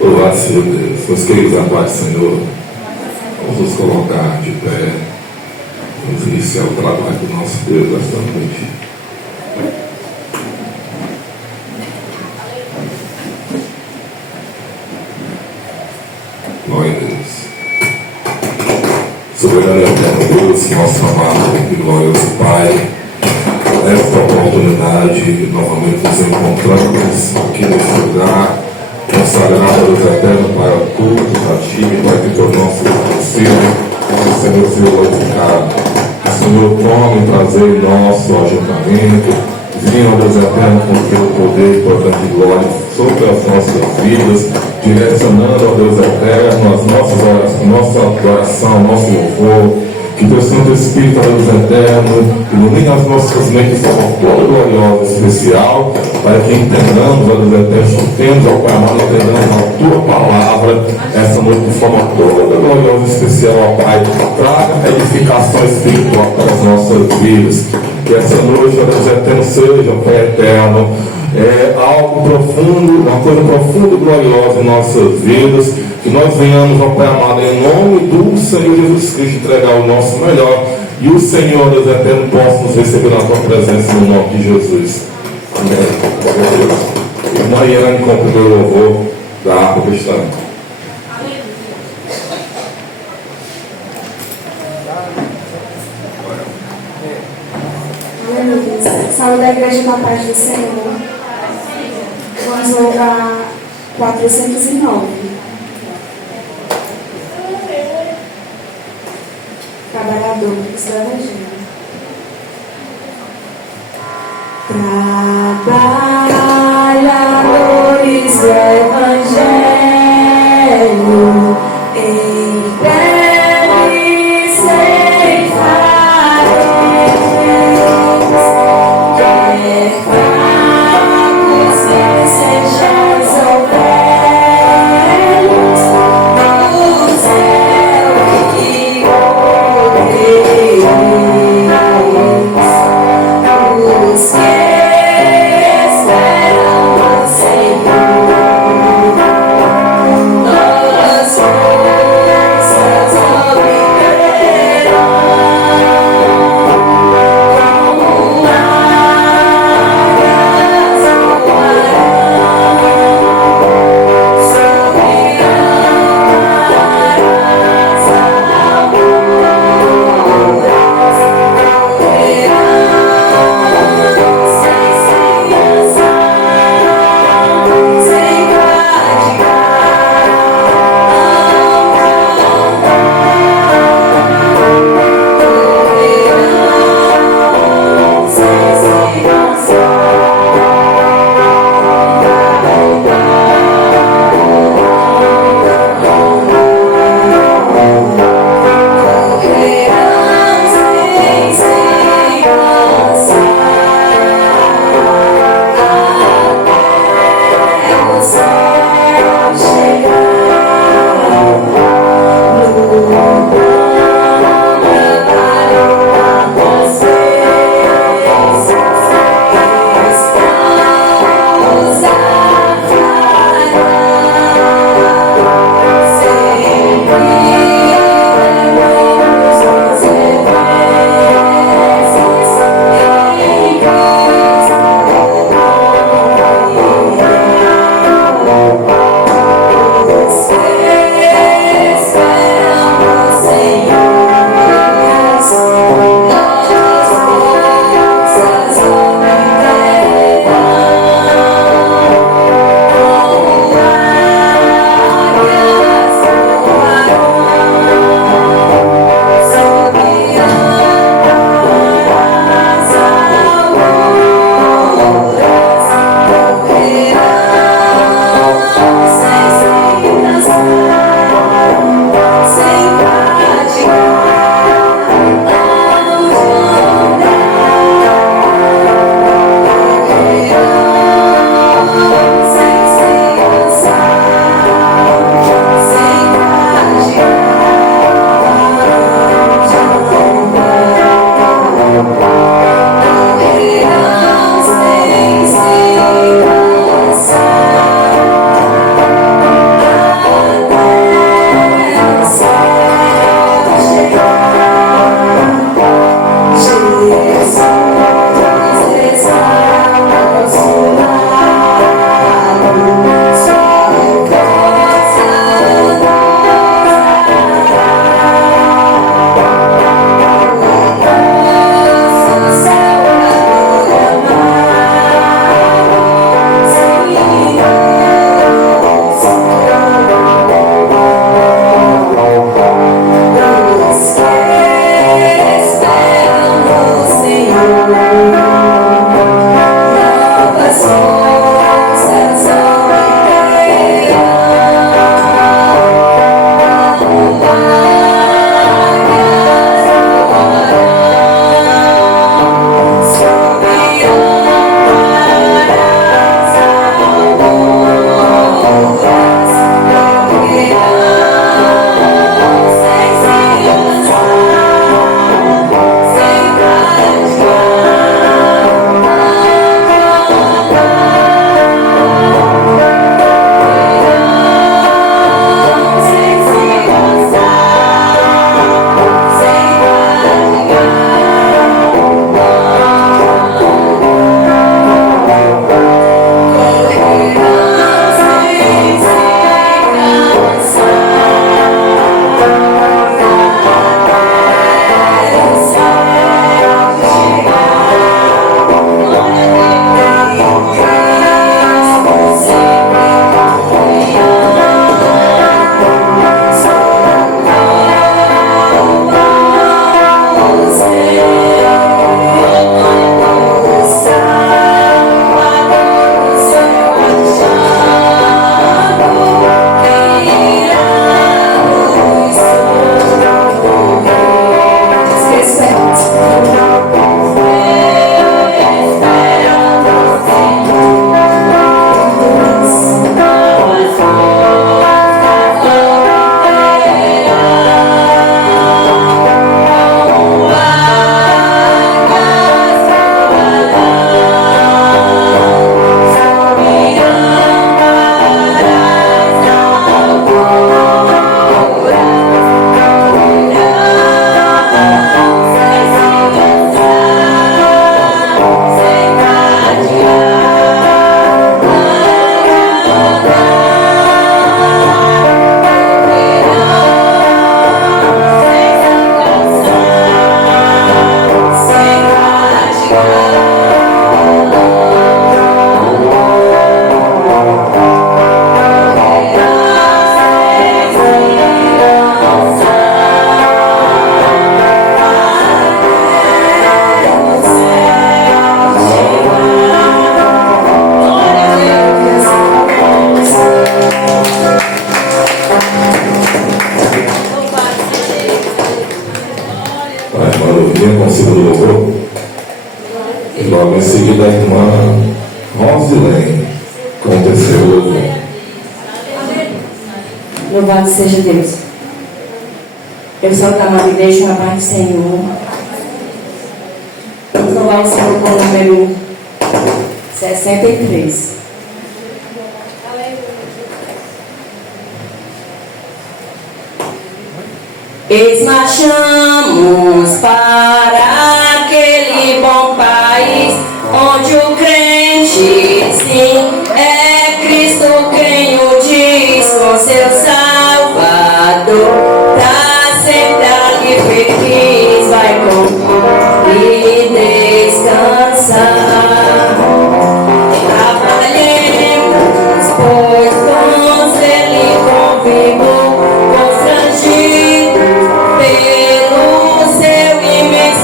Louvado seja Deus. Meus queridos, a paz do Senhor. Vamos nos colocar de pé. Vamos iniciar o trabalho do nosso Deus esta noite. Glória a Deus. Soberano e eterno Deus, nosso amado e glorioso Pai, nesta oportunidade novamente nos encontramos aqui nesse lugar consagrado a Deus eterno para tudo, para ti, para que por nosso conselho, o Senhor seja glorificado. Que o Senhor tome prazer em nosso ajuntamento, venha, Deus eterno, com o teu poder, importante e glória sobre as nossas vidas, direcionando, ó Deus eterno, as nossas orações, nossa adoração, nosso louvor. Que teu Santo Espírito, ó Deus eterno, ilumine as nossas mentes de forma toda gloriosa e especial, para que entendamos, ó Deus eterno, temos, ó Pai amado, entendamos a tua palavra essa noite de forma toda gloriosa e especial, ó Pai. Traga edificação espiritual para as nossas vidas. Que essa noite, ó Deus eterno, seja, ó Pai eterno, algo profundo, uma coisa profunda e gloriosa em nossas vidas. Que nós venhamos, ó Pai amado, em nome do Senhor Jesus Cristo, entregar o nosso melhor. E o Senhor, Deus eterno, possa nos receber na tua presença no nome de Jesus. Amém. Irmã Iane, com o primeiro louvor da harpa cristã. Aleluia. Salve da igreja com a paz do Senhor. Vamos louvar 409. Trabalhadores do Evangelho. Trabalhadores do Evangelho, em breve ceifareis, quer fracos, quer sejais ou velhos, no céu que os que esperam no Senhor. conhecida do louvor. E logo em seguida a irmã Rosilene com o terceiro louvor. Louvado seja Deus. Eu sou da amada igreja, na paz do Senhor. Vamos louvar o Senhor com o número 63. Eis marchamos para aquele bom país, onde o crente, sim, é Cristo quem o diz, com seu Salvador, tá sempre ali feliz, vai com e descansar. Trabalhemos, pois com ele convivou, constrangido pelo seu imenso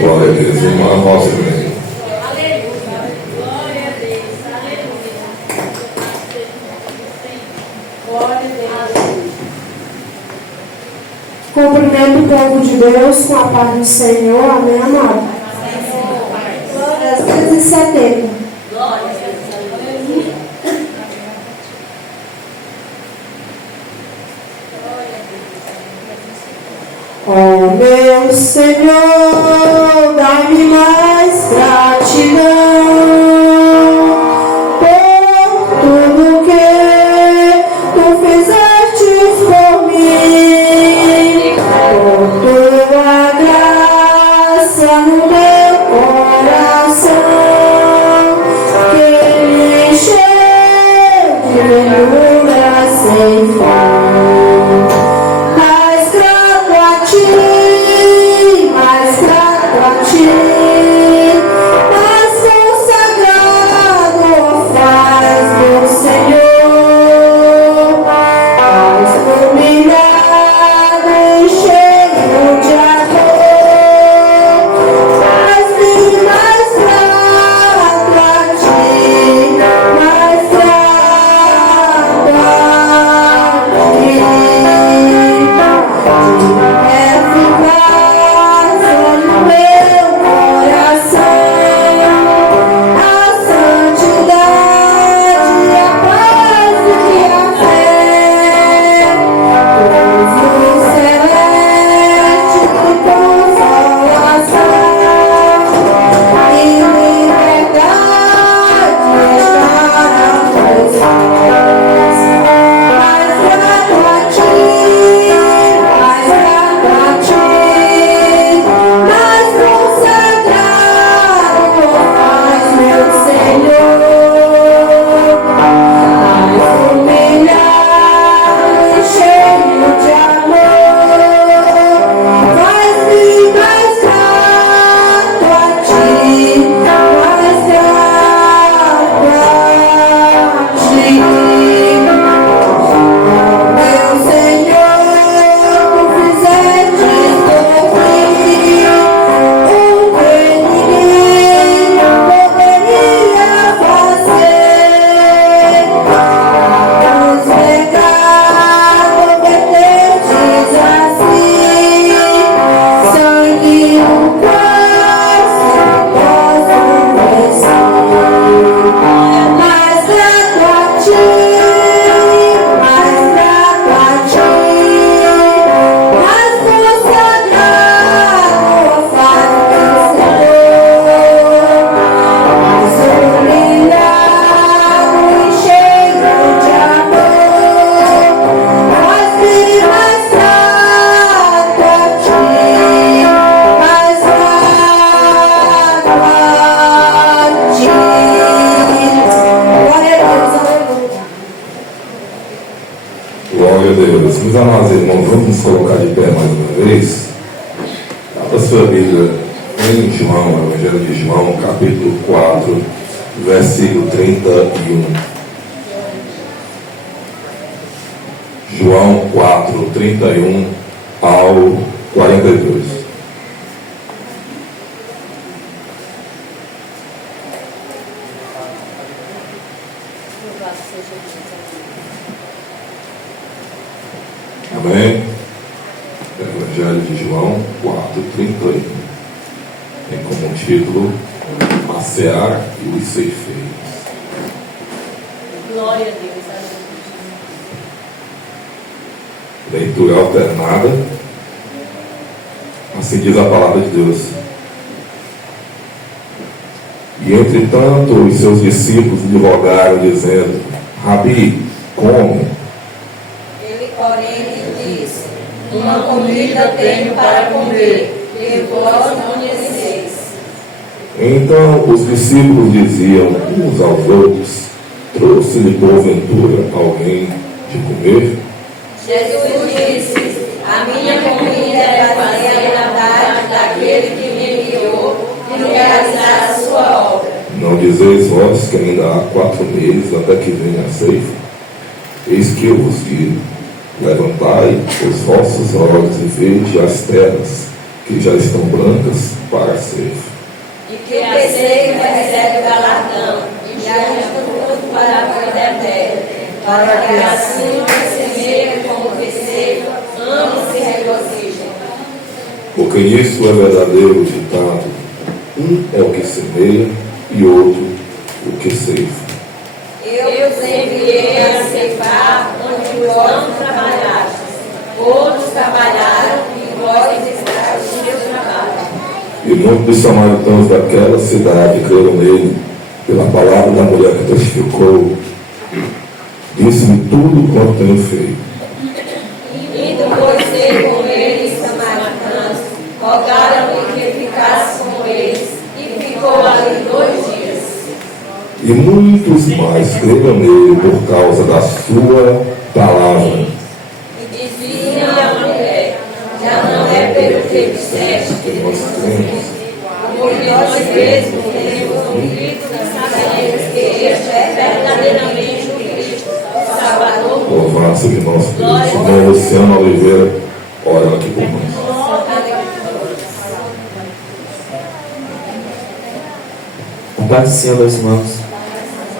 Glória a Deus, irmã Rosemary. Cumprimento o povo de Deus com a paz do Senhor. Amém, amado? Glória a Deus. 370. Oh, meu Senhor, dá-me mais gratidão por tudo que tu fizeste por mim, por tua graça no meu coração, que me encheu de ventura sem fim. Mais grato a ti, mais consagrado faz meu Senhor, mais iluminado e cheio de amor, mais grato a ti, mais grato a ti. Meus amados irmãos, vamos nos colocar de pé mais uma vez. Abra sua Bíblia em João, Evangelho de João, capítulo 4, versículo 31. João 4, 31 ao 42. Louvado seja Deus. Amém? Evangelho de João 4,31 tem como título A Seara e os Ceifeiros. Glória a Deus. Leitura alternada. Assim diz a palavra de Deus. E entretanto os seus discípulos lhe rogaram, dizendo: Rabi, come. Ele, porém, lhe disse: uma comida tenho para comer, que vós não conheceis. Então os discípulos diziam uns aos outros: Trouxe-lhe porventura alguém de comer? Jesus disse: a minha comida é fazer a vontade daquele que me enviou e realizar a sua obra. Não dizeis vós que ainda há 4 meses até que venha a ceifa? Eis que eu vos digo: levantai os vossos olhos e vede as terras, que já estão brancas para a ceifa. E que o terceiro recebe galardão, e ajusta tudo para a vida eterna, para que assim o que semeia como o que ceifa, ambos se regozijem. Porque nisso é verdadeiro ditado: um é o que semeia e outro o que ceifa. Eu os enviei a ceifar onde vós não trabalhastes. Outros trabalharam e vós estáis no seu trabalho. E muitos dos samaritanos daquela cidade creram nele, pela palavra da mulher que testificou. Disse-me tudo quanto tenho feito. Indo, pois, ter com eles samaritanos, rogaram-lhe que ficasse com eles, e ficou ali 2 dias. E muitos mais creram nele por causa da sua palavra. E dizia a mulher: já não é pelo que disseste Que nós cremos. porque nós mesmos temos ouvido e sabemos que este é verdadeiramente o Cristo, o Salvador. Louvado seja o nosso Deus. Irmão Luciano Oliveira, ora aqui por nós. A paz do Senhor, meus irmãos.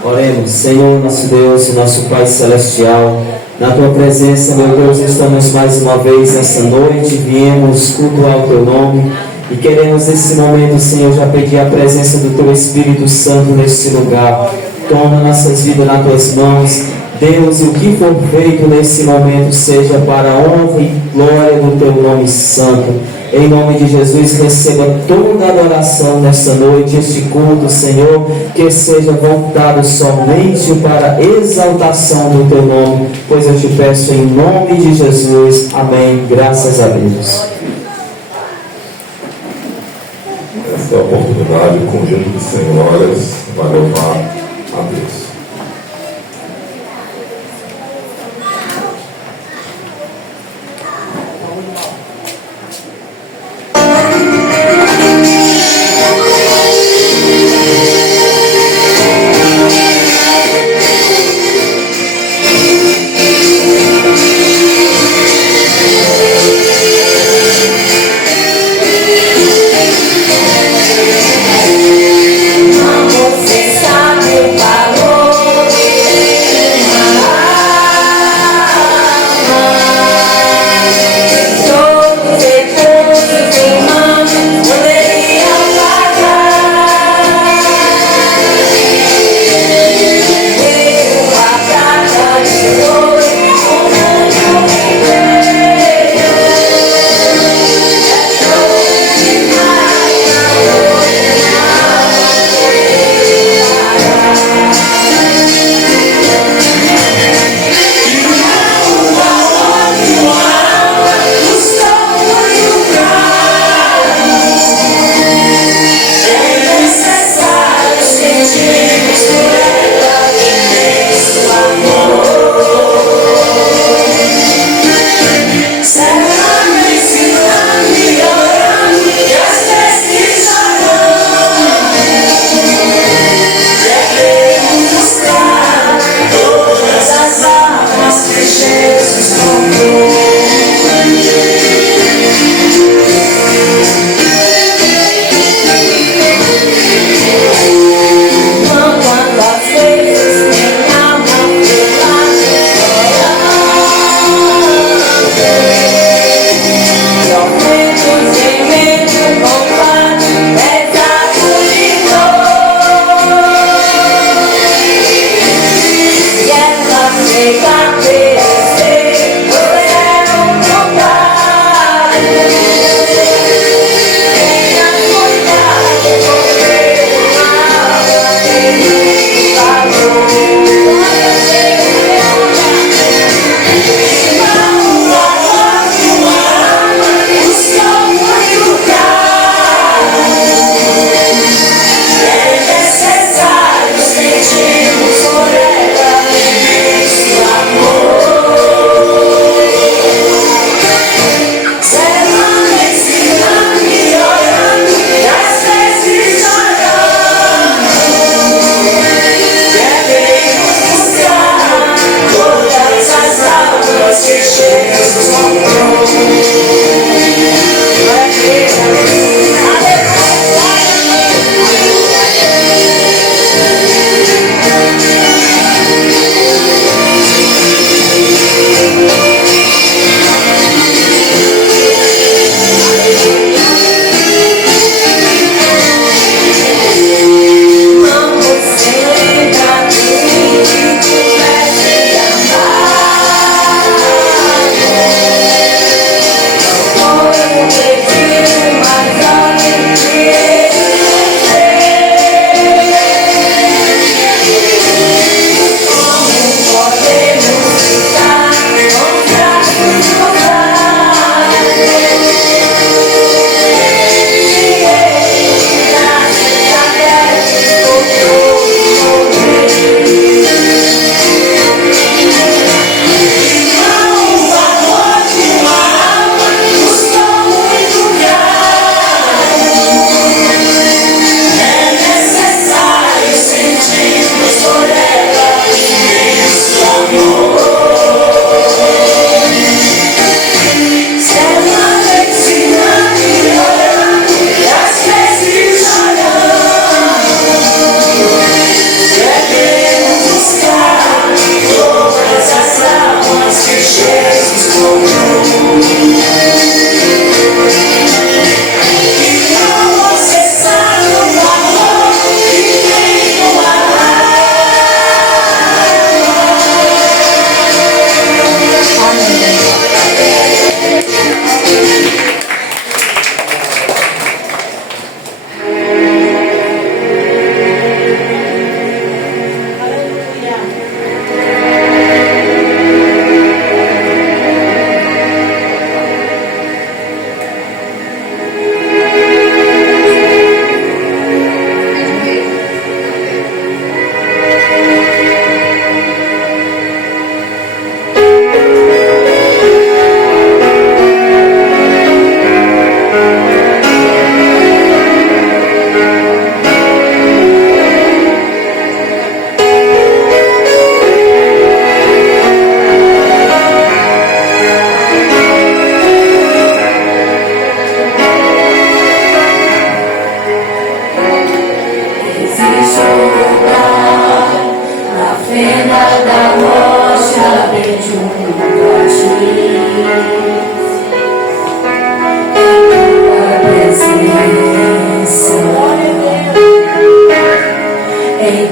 Oremos. Senhor, nosso Deus e nosso Pai Celestial, na Tua presença, meu Deus, estamos mais uma vez nessa noite, viemos cultuar o Teu nome e queremos nesse momento, Senhor, já pedir a presença do Teu Espírito Santo neste lugar. Toma nossas vidas nas Tuas mãos, Deus, e o que for feito nesse momento seja para a honra e glória do Teu nome santo. Em nome de Jesus, receba toda a adoração nessa noite, este culto, Senhor, que seja voltado somente para a exaltação do Teu nome, pois eu te peço em nome de Jesus. Amém. Graças a Deus. Esta oportunidade, o conjunto de senhoras vai louvar a Deus. Você sabe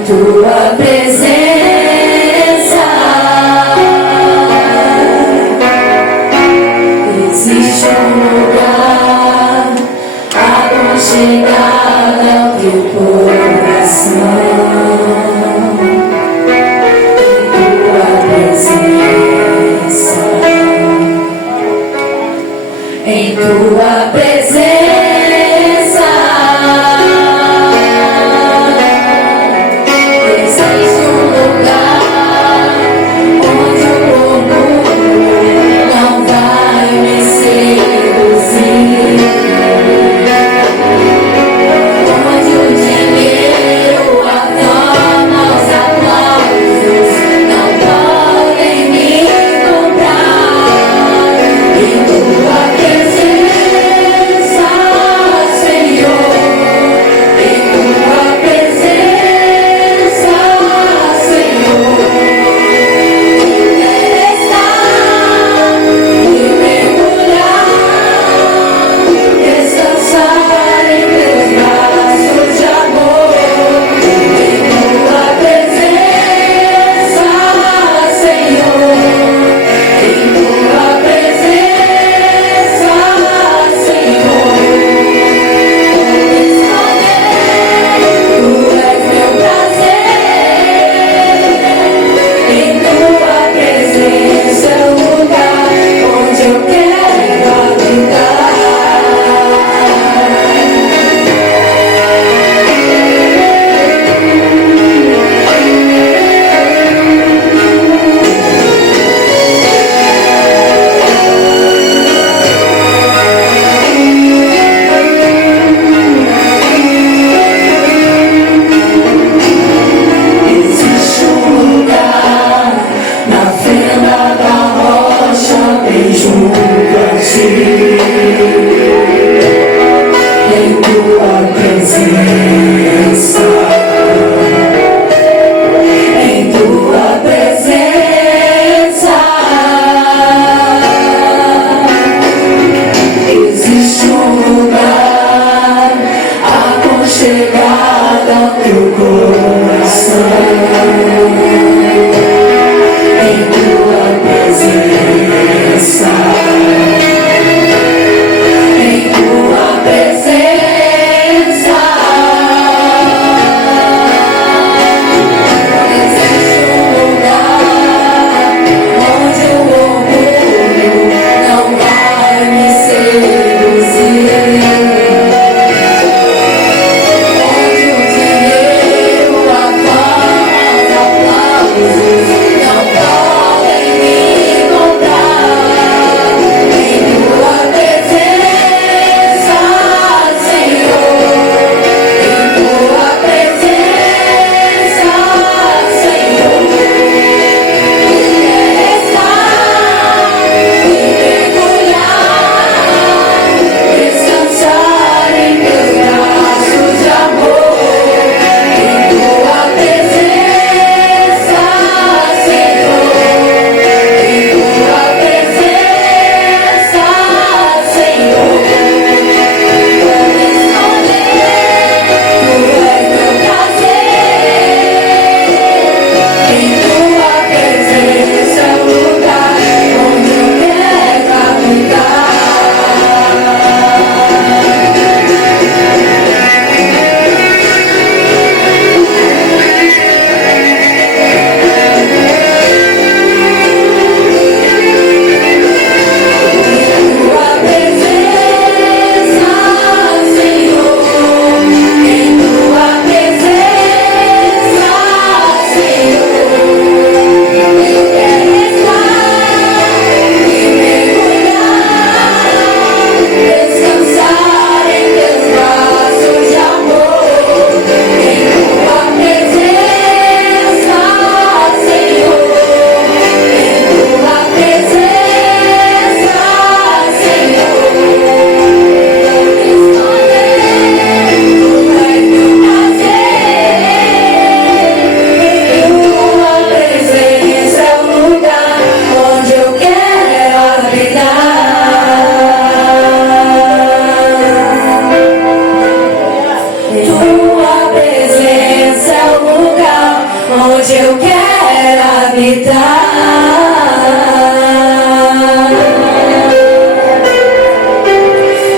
tua presença existe um lugar aconchegado ao teu coração. Em tua presença existe um lugar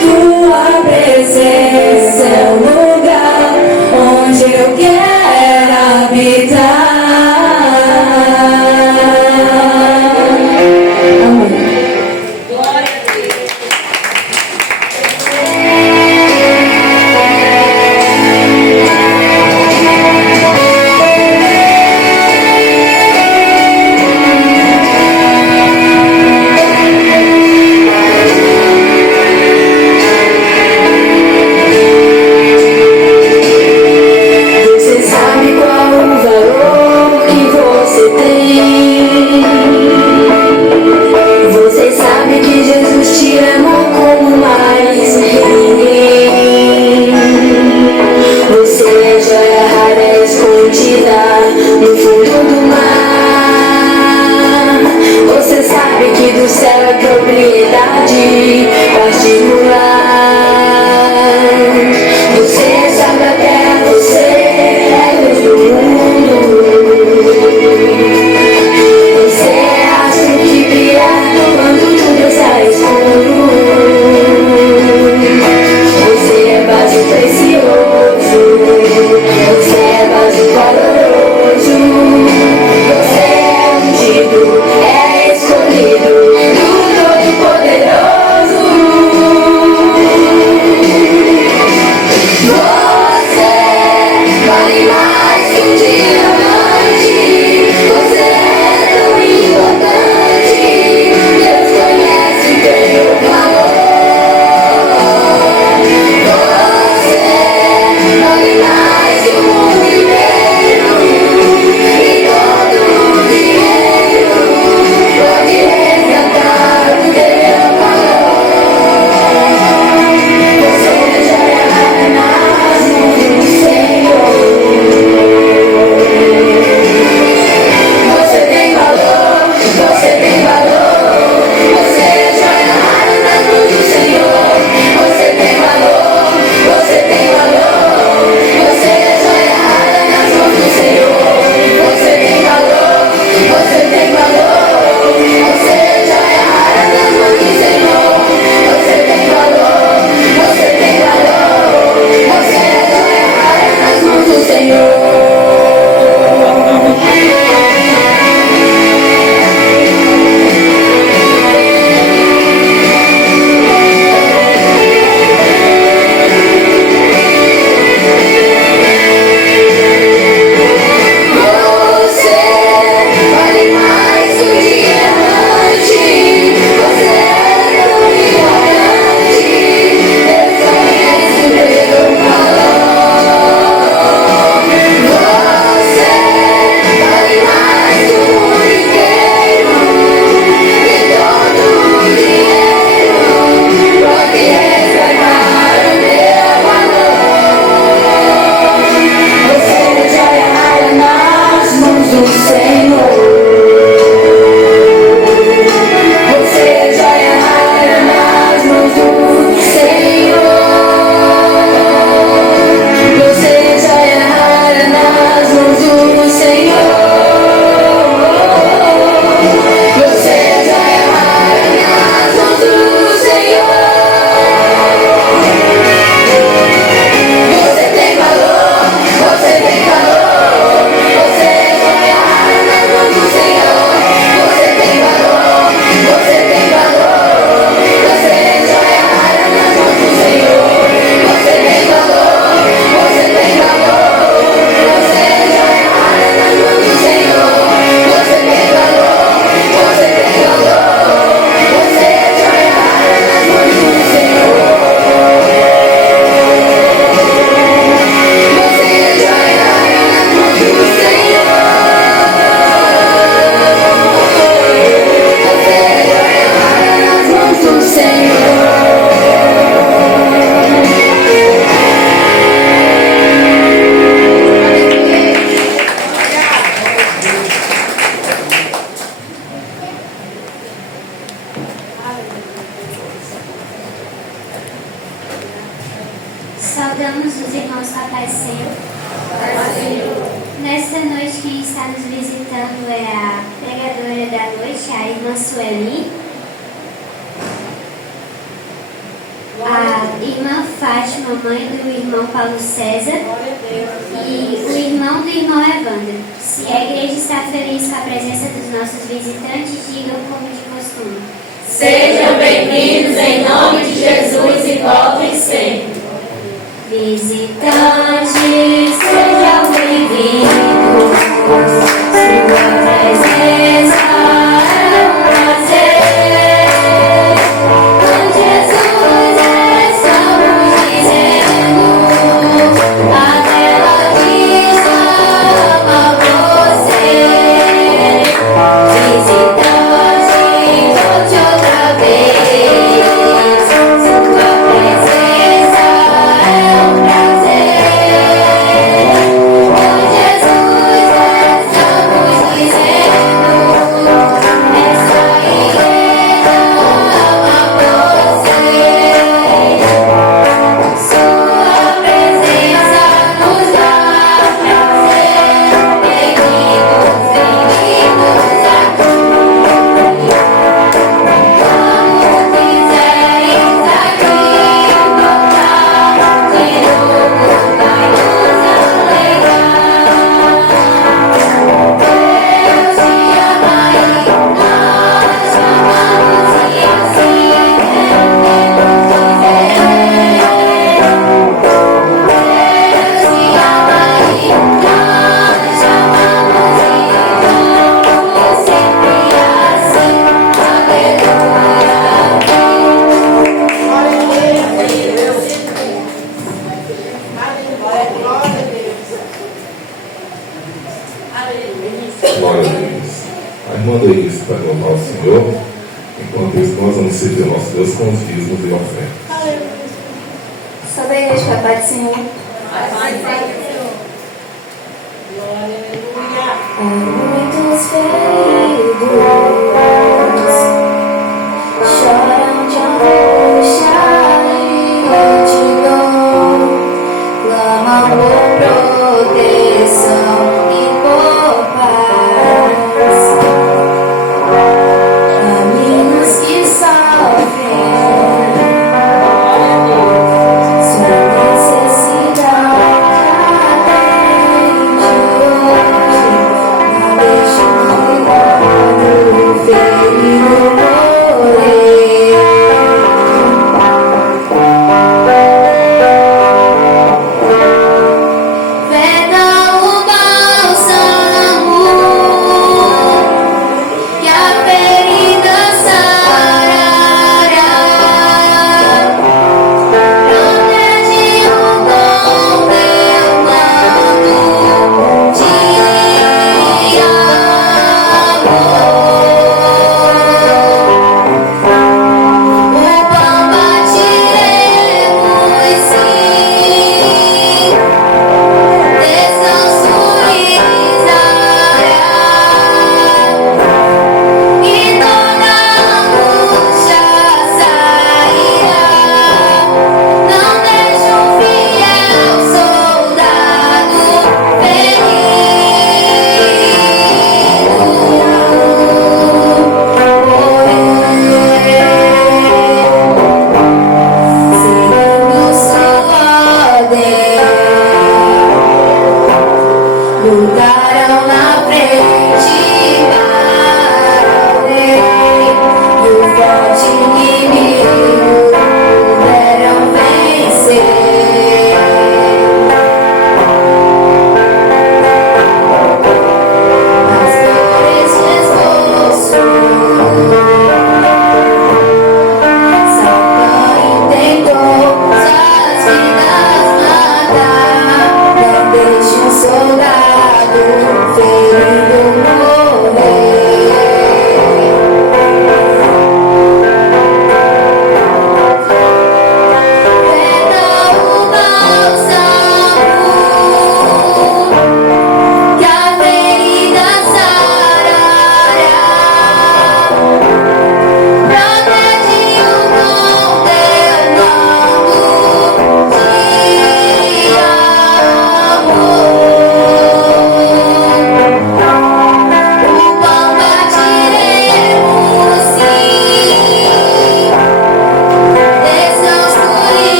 Tua presença é o lugar onde eu quero habitar. Você sabe qual o valor que você tem. Você sabe que Jesus te ama como mais ninguém. Você é joia rara escondida no fundo do mar. Você sabe que do céu é propriedade particular. Você sabe a terra, você é Deus do mundo. Você é astro que brilha quando tudo está escuro. Você é vaso precioso. Você é vaso valoroso. Você é ungido, é escolhido do Todo-Poderoso. Você vale mais que um diamante. Você é tão importante. Deus conhece o teu valor. Você vale mais que o mundo inteiro e todo o dinheiro pode resgatar o teu valor. Você é joia rara nas mãos do Senhor. Você tem valor, você tem valor. Você é joia rara nas mãos do Senhor. Você tem valor, você tem valor. Você é joia rara nas mãos do Senhor. Você tem valor, você tem valor. Você é joia rara nas mãos do Senhor. Você tem valor, você tem valor. Você é joia rara nas mãos do Senhor. Você vale mais que um diamante. Você é tão importante. Deus conhece o teu valor. Você vale mais que o mundo inteiro e todo o dinheiro pode resgatar o teu valor. Você é joia rara nas mãos do Senhor. Você é joia rara nas mãos do Senhor. Você é joia rara nas mãos do Senhor. Você é joia rara nas mãos do Senhor. Você tem valor, você tem valor. Você é joia rara nas mãos do Senhor. Você tem valor, você tem valor. Você é joia rara nas mãos do Senhor. Você tem valor, você tem valor. Você é joia rara nas mãos do Senhor. Você tem valor, você tem valor. Você é joia rara nas mãos do Senhor. Você é joia rara nas mãos do Senhor. Você é joia rara nas mãos do Senhor. Saudamos os irmãos com a paz do Senhor. Nesta noite, quem está nos visitando é a oradora da noite, a irmã Sueli, a irmã Fátima, mãe do irmão Paulo César, e o irmão do irmão Evandro. Se a igreja está feliz com a presença dos nossos visitantes, digam como de costume. Sejam bem-vindos em nome de Jesus e voltem sempre. Visitantes, sejam bem-vindos. Sua presença é um prazer. Com Jesus estamos dizendo, aquela vista ama você. Visitantes, volte outra vez. Sua presença é um prazer. Com Jesus estamos dizendo, essa igreja ama você. Sua presença nos dá prazer. Bem-vindos, bem-vindos aqui. Quando quiseres aqui voltar de novo, vai nos alegrar. Deus te ama e nós te amamos e assim queremos viver. Deus te ama e nós te amamos e vamos sempre assim. Glória a Deus. A irmã Denise vai louvar o Senhor. Enquanto isso, nós vamos servir o nosso Deus com os dízimos e ofertas. Salve a igreja, Pai do Senhor. Há muitos feridos choram de angústia e gratidão, clamam por proteção e por paz. Caminhos que sofrem sua necessidade atende hoje. Não deixe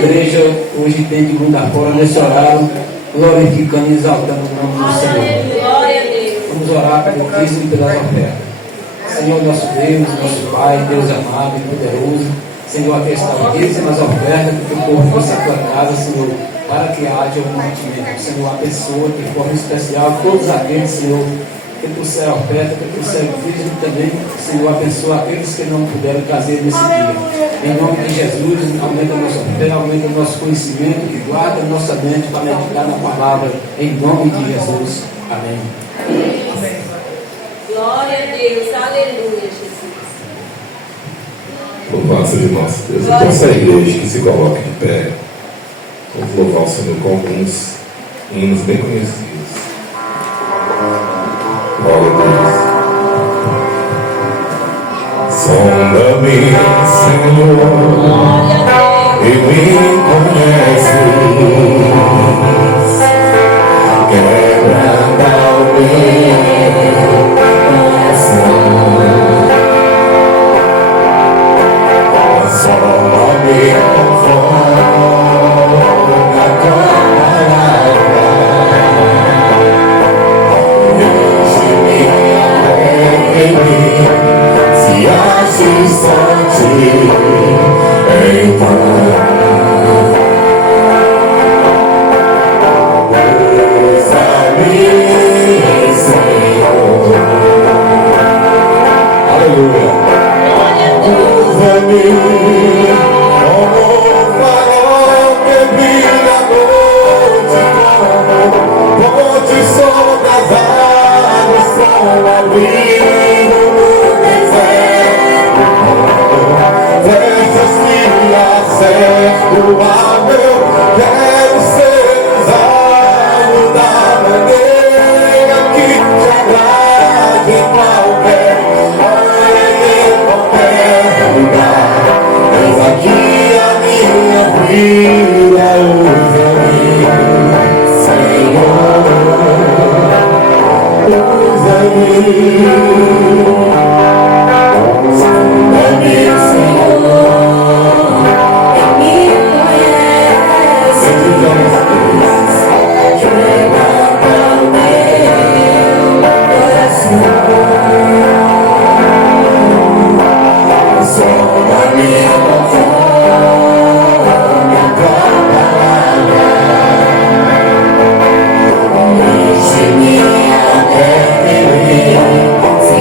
igreja hoje tem de muita fora nesse horário, glorificando e exaltando o nome do Senhor. Glória a Deus. Vamos orar pelo Cristo e pelas ofertas. Senhor nosso Deus, nosso Pai, Deus amado e poderoso, Senhor, aqui está o dízimo nas ofertas que o povo fosse a tua casa, Senhor, para que haja um mantimento. Senhor, a pessoa de forma especial, todos aqueles, Senhor, que trouxeram oferta, que trouxeram dízimo também, Senhor, abençoa aqueles que não puderam trazer nesse dia. Em nome de Jesus, aumenta a nossa fé, aumenta o nosso conhecimento e guarda a nossa mente para meditar na palavra, em nome de Jesus. Amém. Glória a Deus. Aleluia, Jesus. Louvado seja nosso Deus. Então, essa igreja que se coloca de pé, vamos louvar o Senhor com alguns hinos bem conhecidos. Glória a Deus. Sonda-me, Senhor, Glória a Deus. e me conheces. Quebranta o meu coração. Transforma-me conforme a tua palavra. Enche-me até em mim, se aches só ti em mim. Usa-me, Senhor. Aleluia. Usa-me como farol que brilha à noite, como ponte sobre as águas, como abrigo no deserto. Deixas que acerto a meu, quero ser usado da maneira que te agrade em qualquer lugar. Eis aqui a minha vida, usa-me, Senhor, usa-me, Senhor, me conhece, quebranta o meu coração. Sonda-me conforme a tua palavra. Enche-me até em mim, se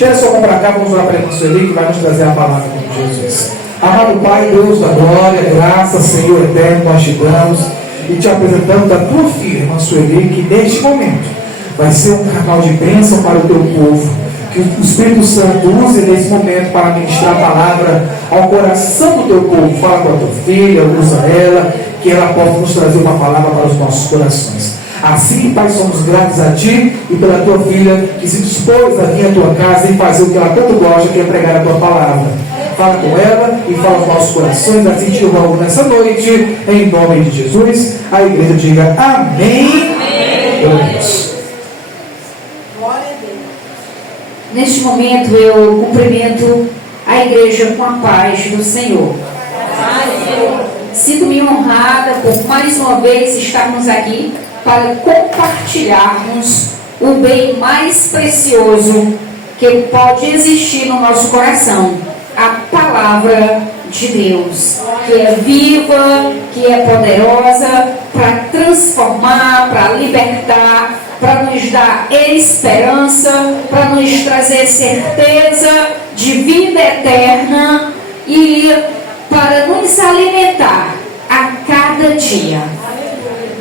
Espera só para cá, vamos orar para a irmã Sueli, que vai nos trazer a palavra de Jesus. Amado Pai, Deus da glória, graça, Senhor eterno, nós te damos e te apresentamos a tua filha, irmã Sueli, que neste momento vai ser um canal de bênção para o teu povo. Que o Espírito Santo use nesse momento para ministrar a palavra ao coração do teu povo. Fala com a tua filha, usa ela, que ela possa nos trazer uma palavra para os nossos corações. Assim, Pai, somos gratos a Ti e pela Tua filha que se dispôs a vir à Tua casa e fazer o que ela tanto gosta, que é pregar a Tua palavra. Fala com ela e fala aos nossos corações, assim te logo nessa noite, em nome de Jesus. A igreja diga amém. Glória a Deus. Neste momento eu cumprimento a igreja com a paz do Senhor. Sinto-me honrada por mais uma vez estarmos aqui para compartilharmos o bem mais precioso que pode existir no nosso coração, a palavra de Deus, que é viva, que é poderosa para transformar, para libertar, para nos dar esperança, para nos trazer certeza de vida eterna e para nos alimentar a cada dia.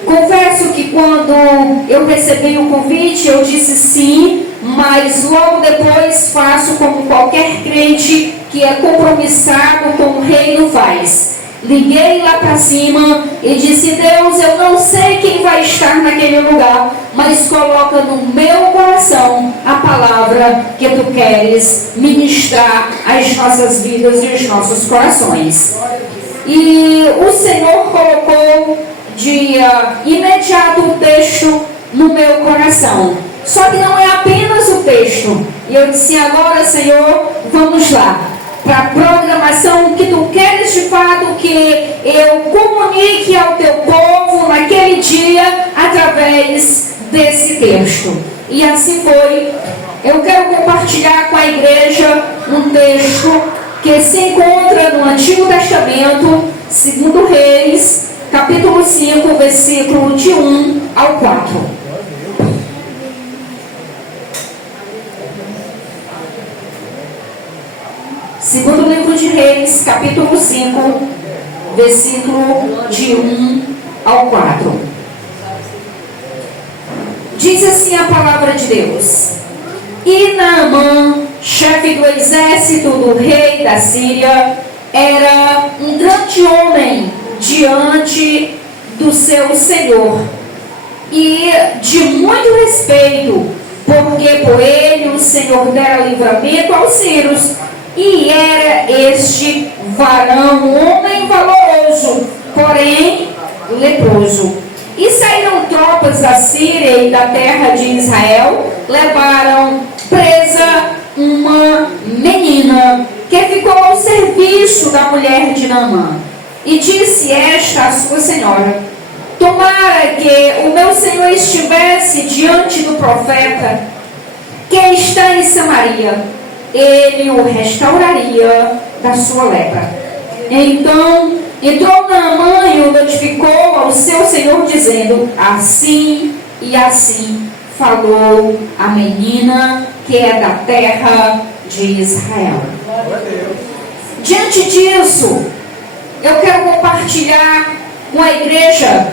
Confesso que quando eu recebi o convite, eu disse sim, mas logo depois faço como qualquer crente que é compromissado com o reino faz. Liguei lá para cima e disse: Deus, eu não sei quem vai estar naquele lugar, mas coloca no meu coração a palavra que tu queres ministrar às nossas vidas e aos nossos corações. E o Senhor colocou de imediato o texto no meu coração. Só que não é apenas o texto. E eu disse: agora, Senhor, vamos lá para a programação que tu queres de fato que eu comunique ao teu povo naquele dia através desse texto. E assim foi. Eu quero compartilhar com a igreja um texto que se encontra no Antigo Testamento, 2 Reis, capítulo 5, versículo de 1 ao 4. Segundo livro de Reis, capítulo 5, versículo de 1 ao 4. Diz assim a palavra de Deus: E Naamã, chefe do exército do rei da Síria, era um grande homem diante do seu senhor e de muito respeito, porque por ele o Senhor dera livramento aos sírios. E era este varão, homem valoroso, porém leproso. E saíram tropas da Síria e da terra de Israel, levaram presa uma menina, que ficou ao serviço da mulher de Naamã. E disse esta à sua senhora: tomara que o meu senhor estivesse diante do profeta que está em Samaria, ele o restauraria da sua lepra. Então entrou Naamã e o notificou ao seu senhor, dizendo: assim e assim falou a menina que é da terra de Israel. Diante disso, eu quero compartilhar com a igreja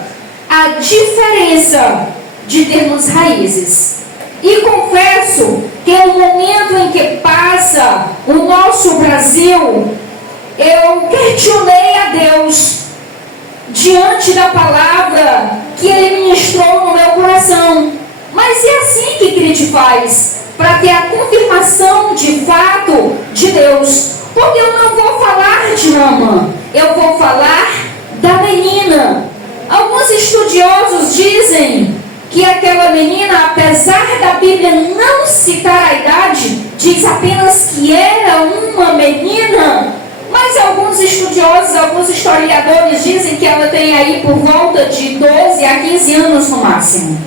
a diferença de termos raízes. E confesso que no momento em que passa o nosso Brasil, eu questionei a Deus diante da palavra que Ele ministrou no meu coração. Mas é assim que crente faz, para ter a confirmação de fato de Deus. Porque eu não vou falar de Naamã, eu vou falar da menina. Alguns estudiosos dizem que aquela menina, apesar da Bíblia não citar a idade, diz apenas que era uma menina. Mas alguns estudiosos, alguns historiadores dizem que ela tem aí por volta de 12 a 15 anos no máximo.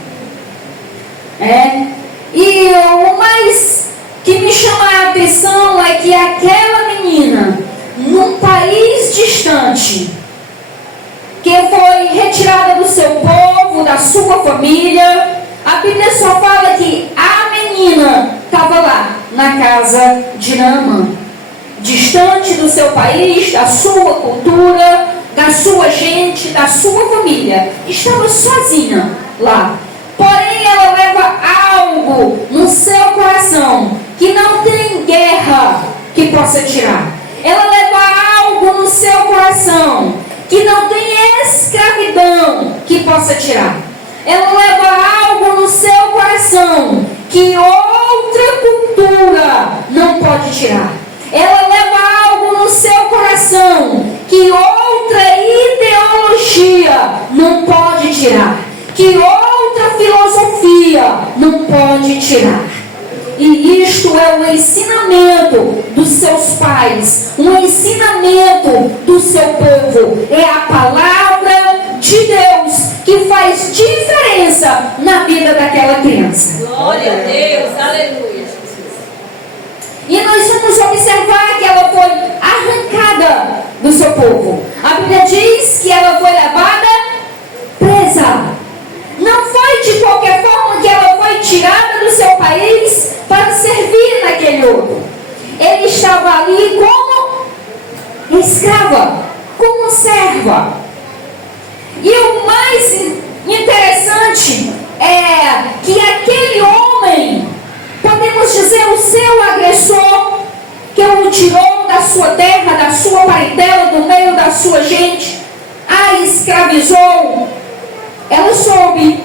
E o mais que me chama a atenção é que aquela menina, num país distante, que foi retirada do seu povo, da sua família, a Bíblia só fala que a menina estava lá, na casa de Naamã, distante do seu país, da sua cultura, da sua gente, da sua família, estava sozinha lá. Porém, ela leva algo no seu coração que não tem guerra que possa tirar. Ela leva algo no seu coração que não tem escravidão que possa tirar. Ela leva algo no seu coração que outra cultura não pode tirar. Ela leva algo no E isto é o ensinamento dos seus pais, um ensinamento do seu povo. É a palavra de Deus que faz diferença na vida daquela criança. Glória a Deus, aleluia. E nós vamos observar que ela foi arrancada do seu povo. A Bíblia diz que ela foi levada presa. Não foi de qualquer forma que ela foi tirada do seu país para servir naquele outro. Ele estava ali como escrava, como serva. E o mais interessante é que aquele homem, podemos dizer, o seu agressor, que o tirou da sua terra, da sua parentela, do meio da sua gente, a escravizou, ela soube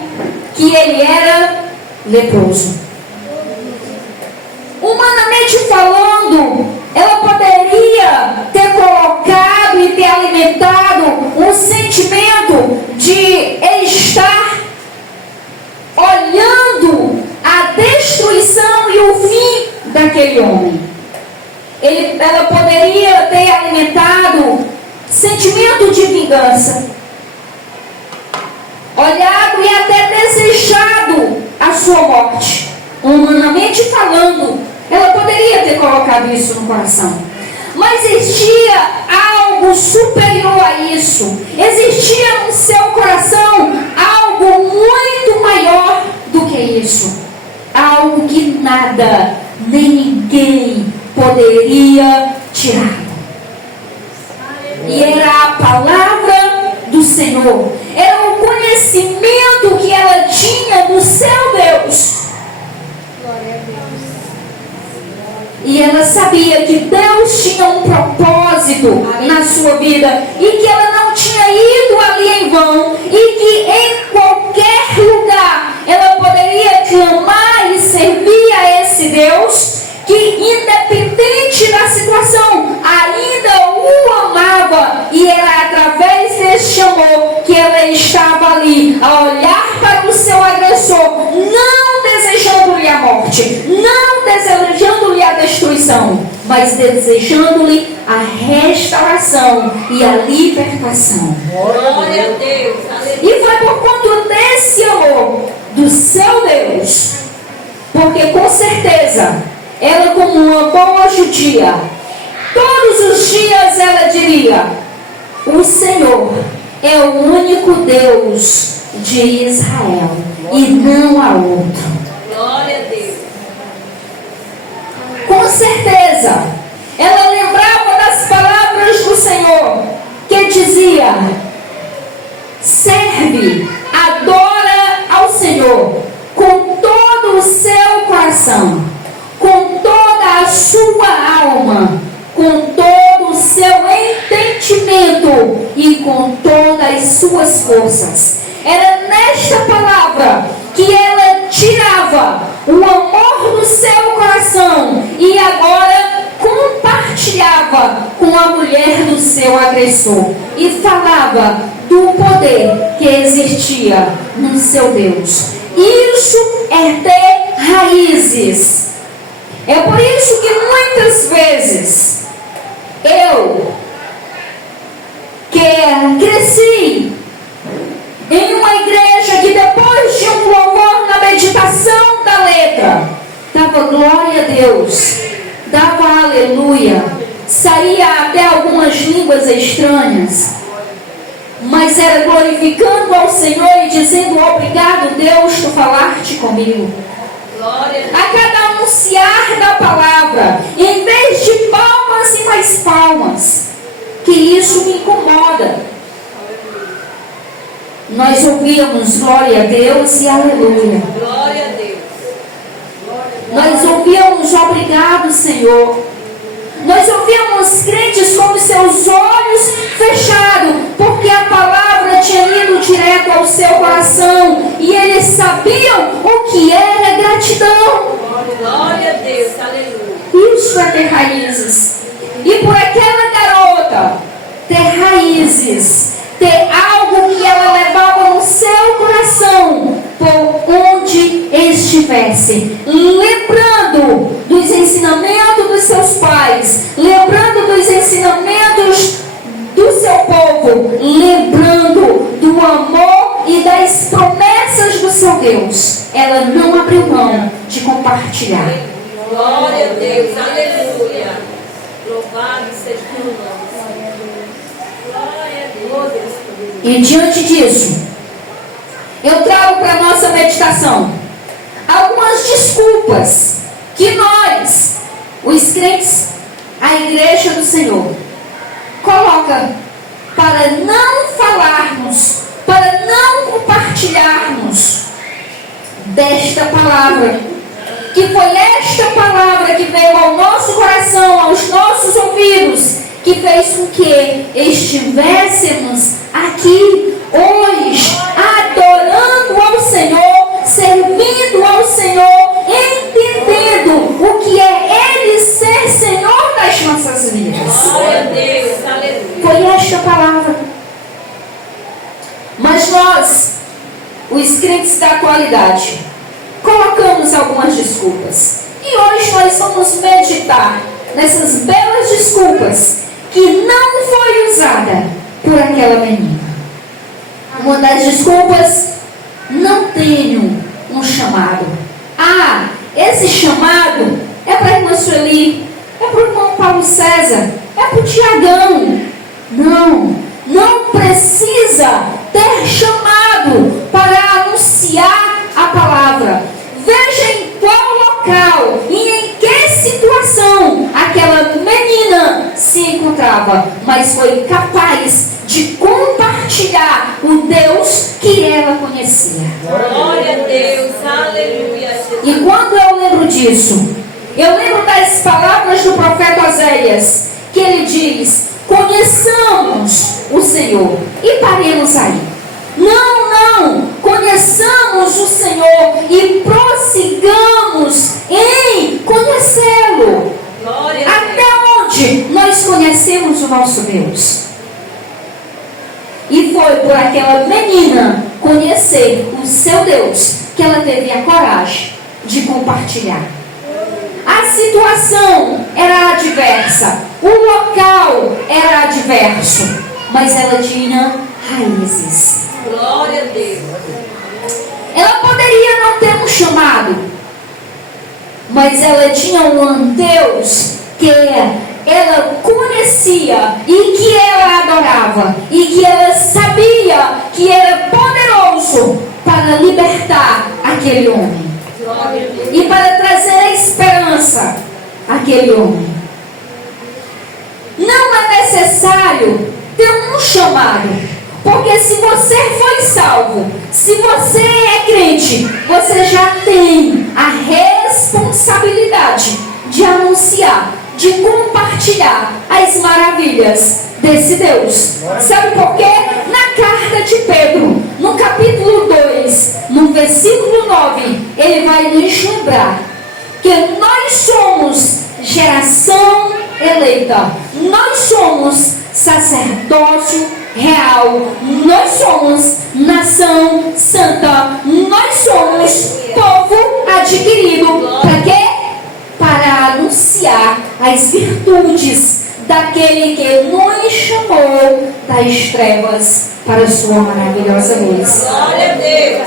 que ele era leproso. Humanamente falando, ela poderia ter colocado e ter alimentado um sentimento de estar olhando a destruição e o fim daquele homem. Ela poderia ter alimentado sentimento de vingança, olhado e até desejado a sua morte. Humanamente falando, ela poderia ter colocado isso no coração. Mas existia algo superior a isso. Existia no seu coração algo muito maior do que isso. Algo que nada, nem ninguém poderia tirar. E era a palavra do Senhor. Era o conhecimento que ela tinha do seu Deus. E ela sabia que Deus tinha um propósito na sua vida e que ela não tinha ido ali em vão e que em qualquer lugar ela poderia clamar e servir a esse Deus que, independente da situação, ainda o amava, e era através desse amor que ela estava ali a olhar para o seu agressor, não desejando-lhe a morte, não desejando-lhe a destruição, mas desejando-lhe a restauração e a libertação. Glória a Deus, aleluia. E foi por conta desse amor do seu Deus, porque com certeza ela, como uma boa judia, todos os dias ela diria: o Senhor é o único Deus de Israel e não há outro. Glória a Deus. Com certeza ela lembrava das palavras do Senhor, que dizia: serve, adora ao Senhor com todo o seu coração, com toda a sua alma, com todo o seu entendimento e com todas as suas forças. Era nesta palavra que ela tirava o amor do seu coração e agora compartilhava com a mulher do seu agressor e falava do poder que existia no seu Deus. Isso é ter raízes. É por isso que muitas vezes eu, que cresci em uma igreja que depois de um louvor na meditação da letra, dava glória a Deus, dava aleluia, saía até algumas línguas estranhas, mas era glorificando ao Senhor e dizendo: obrigado, Deus, por falaste comigo. A cada anunciar da palavra, em vez de palmas e mais palmas, que isso me incomoda. Nós ouvíamos glória a Deus e aleluia. Glória a Deus. Nós ouvíamos obrigado, Senhor. Nós ouvíamos crentes com os seus olhos fechados, porque a palavra tinha ido direto ao seu coração e eles sabiam o que era gratidão. Glória a Deus, aleluia. Isso é ter raízes. E por aquela garota ter raízes, ter algo que ela levava no seu coração, por onde estivesse, lembrando povo, lembrando do amor e das promessas do seu Deus, ela não abriu mão de compartilhar. Glória a Deus, aleluia. Louvado seja o nome. Glória a Deus. E diante disso, eu trago para a nossa meditação algumas desculpas que nós, os crentes, a igreja do Senhor, coloca para não falarmos, para não compartilharmos desta palavra, que foi esta palavra que veio ao nosso coração, aos nossos ouvidos, que fez com que estivéssemos aqui hoje, adorando ao Senhor, servindo ao Senhor, entendendo o que é Ele ser Senhor das nossas vidas. Glória a Deus, aleluia. Foi esta palavra. Mas nós, os crentes da atualidade, colocamos algumas desculpas. E hoje nós vamos meditar nessas belas desculpas que não foi usada por aquela menina. Uma das desculpas: não tenho um chamado. Ah, esse chamado é para a irmã Sueli, é para o irmão Paulo César, é para o Tiagão. Não precisa ter chamado para anunciar a palavra. Veja em qual local e em que situação aquela menina se encontrava, mas foi capaz de compartilhar o Deus que ela conhecia. Glória a Deus, aleluia. E quando eu lembro disso, eu lembro das palavras do profeta Oséias, que ele diz: conheçamos o Senhor e paremos aí. Não, conheçamos o Senhor e prossigamos em conhecê-lo. Glória a Deus. Até onde nós conhecemos o nosso Deus? E foi por aquela menina conhecer o seu Deus que ela teve a coragem de compartilhar. A situação era adversa, o local era adverso, mas ela tinha raízes. Glória a Deus. Ela poderia não ter um chamado, mas ela tinha um Deus que ela conhecia e que ela adorava e que ela sabia que era poderoso para libertar aquele homem e para trazer esperança àquele homem. Não é necessário ter um chamado, porque se você foi salvo, se você é crente, você já tem a responsabilidade de anunciar, de compartilhar as maravilhas desse Deus. Sabe por quê? Na carta de Pedro, no capítulo 2, no versículo 9, ele vai nos lembrar que nós somos geração eleita, nós somos sacerdócio real, nós somos nação santa, nós somos povo adquirido. Para quê? Para anunciar as virtudes daquele que nos chamou das trevas para a sua maravilhosa luz. Glória a Deus.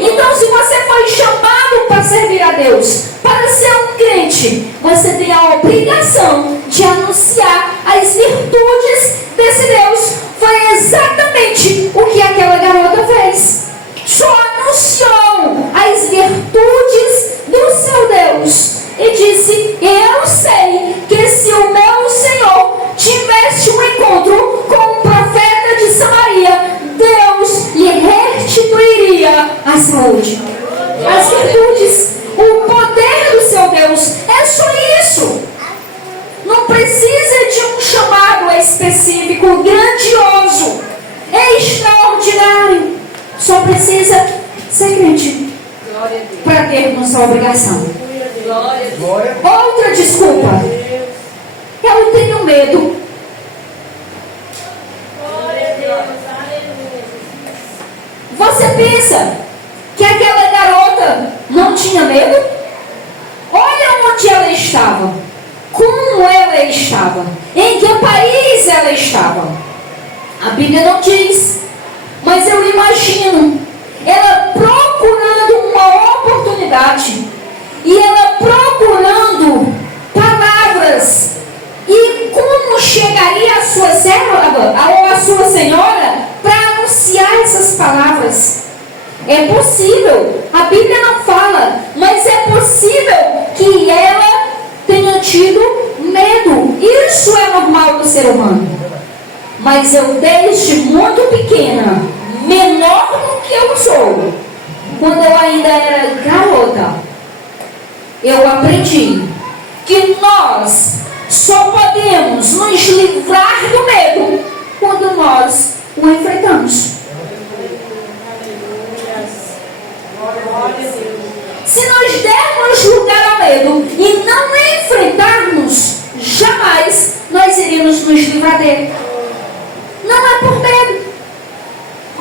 Então, se você foi chamado para servir a Deus, para ser um crente, você tem a obrigação de anunciar as virtudes desse Deus. Foi exatamente o que aquela garota fez. Só anunciou as virtudes do seu Deus e disse: eu sei que se o meu Senhor tivesse um encontro com um profeta de Samaria, Deus lhe restituiria a saúde, as virtudes, o poder do seu Deus. É só isso. Não precisa de um chamado específico, grandioso, extraordinário. Só precisa ser crente para termos a obrigação. Outra desculpa: eu tenho medo. Você pensa que aquela garota não tinha medo? Olha onde ela estava, como ela estava, em que país ela estava. A Bíblia não diz, mas eu imagino ela procurando uma oportunidade e ela procurando palavras. E como chegaria a sua serva ou a sua senhora para anunciar essas palavras? É possível, a Bíblia não fala, mas é possível que ela tenha tido medo. Isso é normal do ser humano. Mas eu, desde muito pequena, menor do que eu sou, quando eu ainda era garota, eu aprendi que nós só podemos nos livrar do medo quando nós o enfrentamos. Se nós dermos lugar ao medo e não enfrentarmos, jamais nós iremos nos livrar dele. Não é por medo,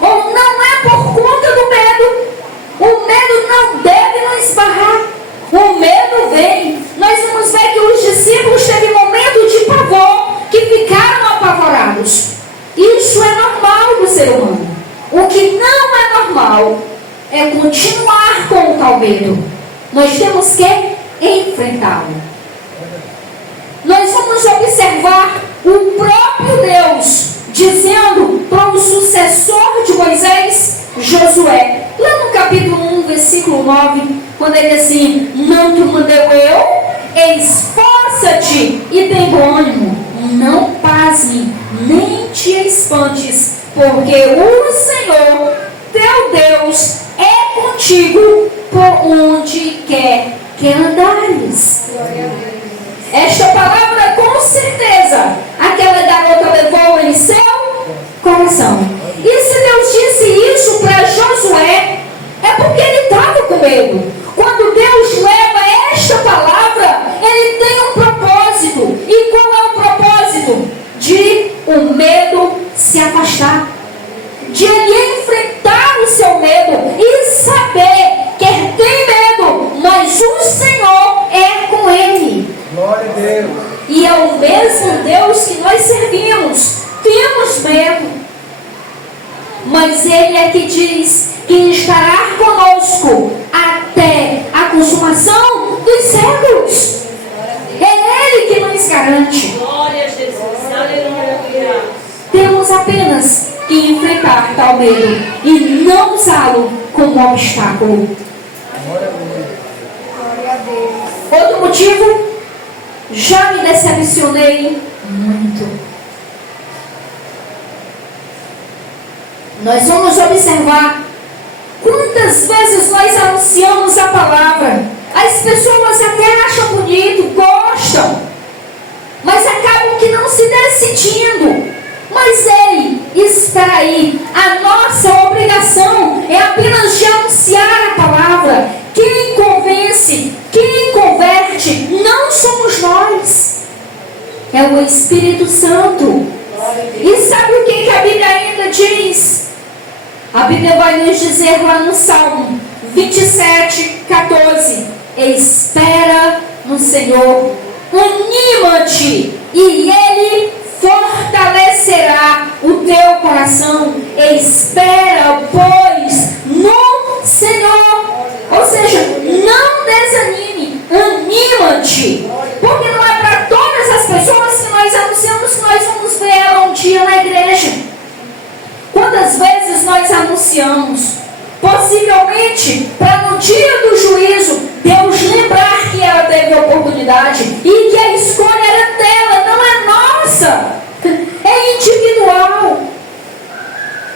ou não é por conta do medo. O medo não deve nos esbarrar. O medo vem. Nós vamos ver que os discípulos teve momento de pavor, que ficaram apavorados. Isso é normal do ser humano. O que não é normal é continuar com o tal medo. Nós temos que enfrentá-lo. Nós vamos observar o próprio Deus dizendo para o sucessor de Moisés, Josué, lá no capítulo 1, versículo 9, quando ele diz assim: não te mandei eu, esforça-te e tem bom ânimo, não pasme, nem te espantes, porque o Senhor, teu Deus, é contigo por onde quer que andares. Esta palavra, com certeza, aquela garota levou em seu coração. E se Deus disse isso para Josué, é porque ele estava com medo. Quando Deus leva esta palavra, ele tem um propósito. E qual é o propósito? De o medo se afastar, de ele enfrentar o seu medo e saber que ele tem medo, mas o Senhor é com ele. Glória a Deus. E é o mesmo Deus que nós servimos. Temos medo, mas ele é que diz que estará conosco até a consumação dos séculos. É ele que nos garante. Glória a Jesus. Aleluia. Temos apenas que enfrentar tal medo e não usá-lo como obstáculo. Glória a Deus. Outro motivo, já me decepcionei muito. Nós vamos observar quantas vezes nós anunciamos a palavra. As pessoas até acham bonito, gostam, mas acabam que não se decidindo. Mas ei, espera aí, a nossa obrigação é apenas de anunciar a palavra. Quem convence, quem converte, não somos nós, é o Espírito Santo. E sabe o que a Bíblia ainda diz? A Bíblia vai nos dizer lá no Salmo 27, 14: espera no Senhor, anima-te, e Ele fortalecerá o teu coração. Espera, pois, no Senhor. Ou seja, não desanime, anima-te. Porque não é para todas as pessoas que nós anunciamos que nós vamos ver ela um dia na igreja. Quantas vezes nós anunciamos? Possivelmente para no dia do juízo Deus lembrar que ela teve a oportunidade e que a escolha era dela, não é nossa. É individual.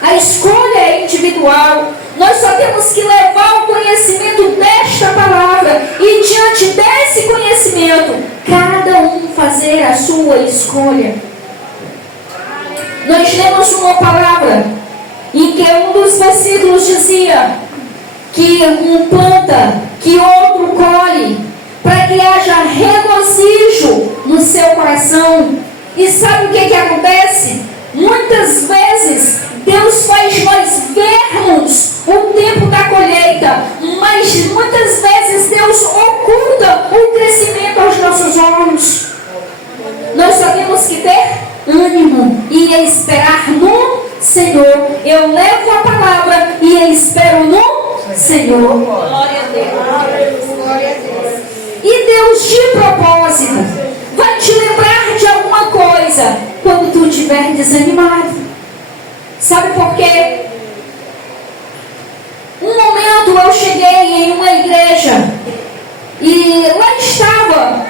A escolha é individual. Nós só temos que levar o conhecimento desta palavra e diante desse conhecimento, cada um fazer a sua escolha. Nós lemos uma palavra em que um dos versículos dizia que um planta, que outro colhe, para que haja regozijo no seu coração. E sabe o que acontece? Muitas vezes Deus faz nós vermos o tempo da colheita, mas muitas vezes Deus oculta o crescimento aos nossos olhos. Nós só temos que ter ânimo e esperar no Senhor. Eu levo a palavra e eu espero no Senhor. Glória a Deus. Glória a Deus. E Deus, de propósito, vai te lembrar de alguma coisa quando tu estiver desanimado. Sabe por quê? Um momento eu cheguei em uma igreja e lá estava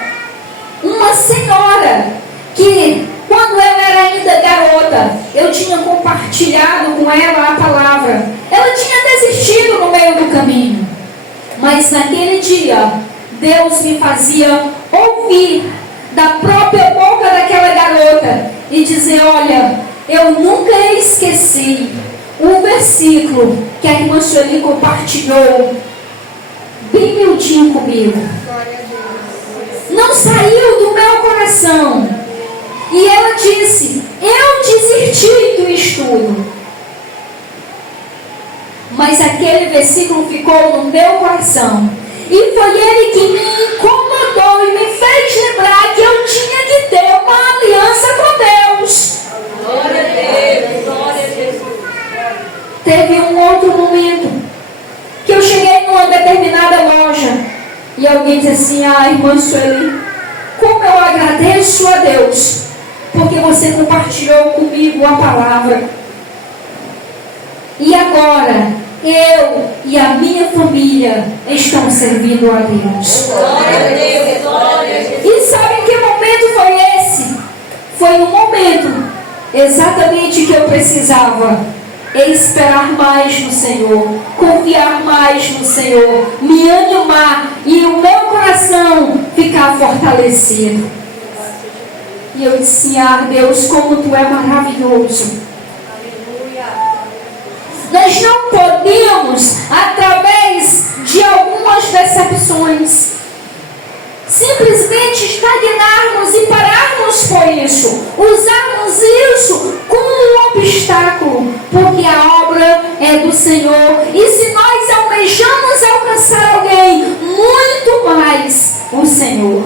uma senhora que, quando eu era ainda garota, eu tinha compartilhado com ela a palavra. Ela tinha desistido no meio do caminho, mas naquele dia Deus me fazia ouvir da própria boca daquela garota e dizer: olha, eu nunca esqueci o versículo que a irmã Sueli compartilhou bem miudinho comigo. Não saiu do meu coração. E ela disse: eu desisti do estudo, mas aquele versículo ficou no meu coração. E foi ele que me incomodou e me fez lembrar que eu tinha que ter uma aliança com Deus. Glória a Deus. Glória a Deus. Teve um outro momento que eu cheguei numa determinada loja e alguém disse assim: ah, irmã Sueli, como eu agradeço a Deus porque você compartilhou comigo a palavra. E agora eu e a minha família estamos servindo a Deus. Glória a Deus. Glória a Deus. E sabe que momento foi esse? Foi um momento exatamente que eu precisava esperar mais no Senhor, confiar mais no Senhor, me animar e o meu coração ficar fortalecido. E eu disse: ah, Deus, como Tu é maravilhoso. Nós não podemos, através de algumas decepções, simplesmente estagnarmos e pararmos por isso, usarmos isso como um obstáculo, porque a obra é do Senhor. E se nós almejamos alcançar alguém, muito mais o Senhor.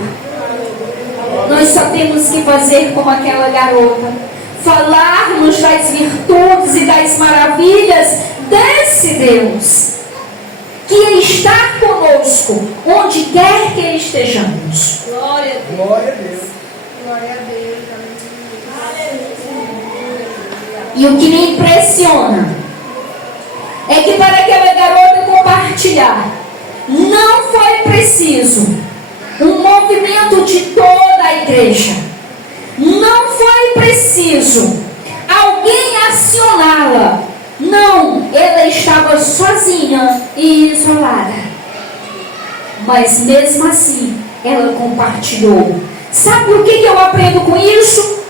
Nós só temos que fazer como aquela garota, falarmos das virtudes e das maravilhas desse Deus que está conosco onde quer que estejamos. Glória a Deus. Glória a Deus. Glória a Deus. E o que me impressiona é que para aquela garota compartilhar, não foi preciso um movimento de toda a igreja. Não foi preciso alguém acioná-la. Não, ela estava sozinha e isolada. Mas mesmo assim, ela compartilhou. Sabe o que eu aprendo com isso?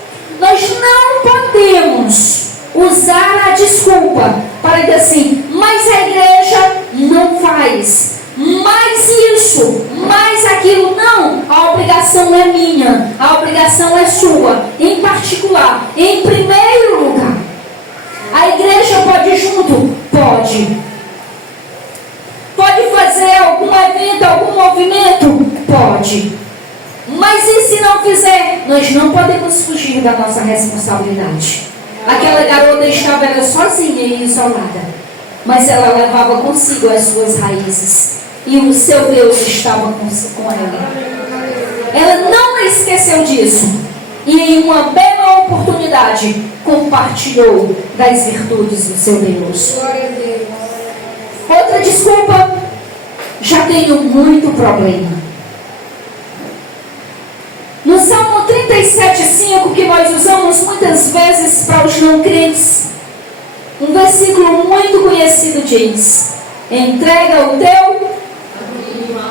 Nós não podemos usar a desculpa para dizer assim: mas a igreja não faz, mais isso, mais aquilo. Não, a obrigação é minha, a obrigação é sua, em particular, em primeiro lugar. A igreja pode ir junto? Pode. Pode fazer algum evento, algum movimento? Pode. Mas e se não fizer? Nós não podemos fugir da nossa responsabilidade. Aquela garota estava sozinha e isolada, mas ela levava consigo as suas raízes. E o seu Deus estava com ela. Ela não esqueceu disso. E em uma bela oportunidade, compartilhou das virtudes do seu Deus. Glória a Deus. Outra desculpa: já tenho muito problema. No Salmo 37,5, que nós usamos muitas vezes para os não crentes, um versículo muito conhecido diz: entrega o teu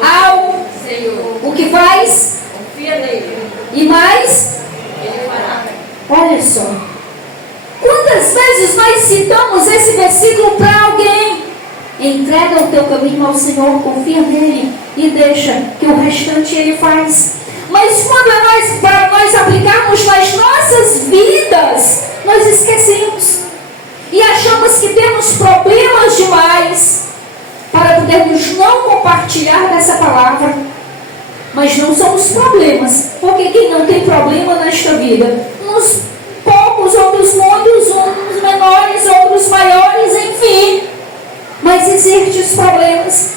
ao Senhor. o que faz? Confia nele. E mais? Ele fará. Olha só. Quantas vezes nós citamos esse versículo para alguém? Entrega o teu caminho ao Senhor, confia nele e deixa que o restante ele faz. Mas quando para nós aplicarmos nas nossas vidas, nós esquecemos e achamos que temos problemas demais para podermos não compartilhar dessa palavra. Mas não são os problemas, porque quem não tem problema nesta vida, uns poucos, outros muitos, uns menores, maiores, enfim. Mas existem os problemas.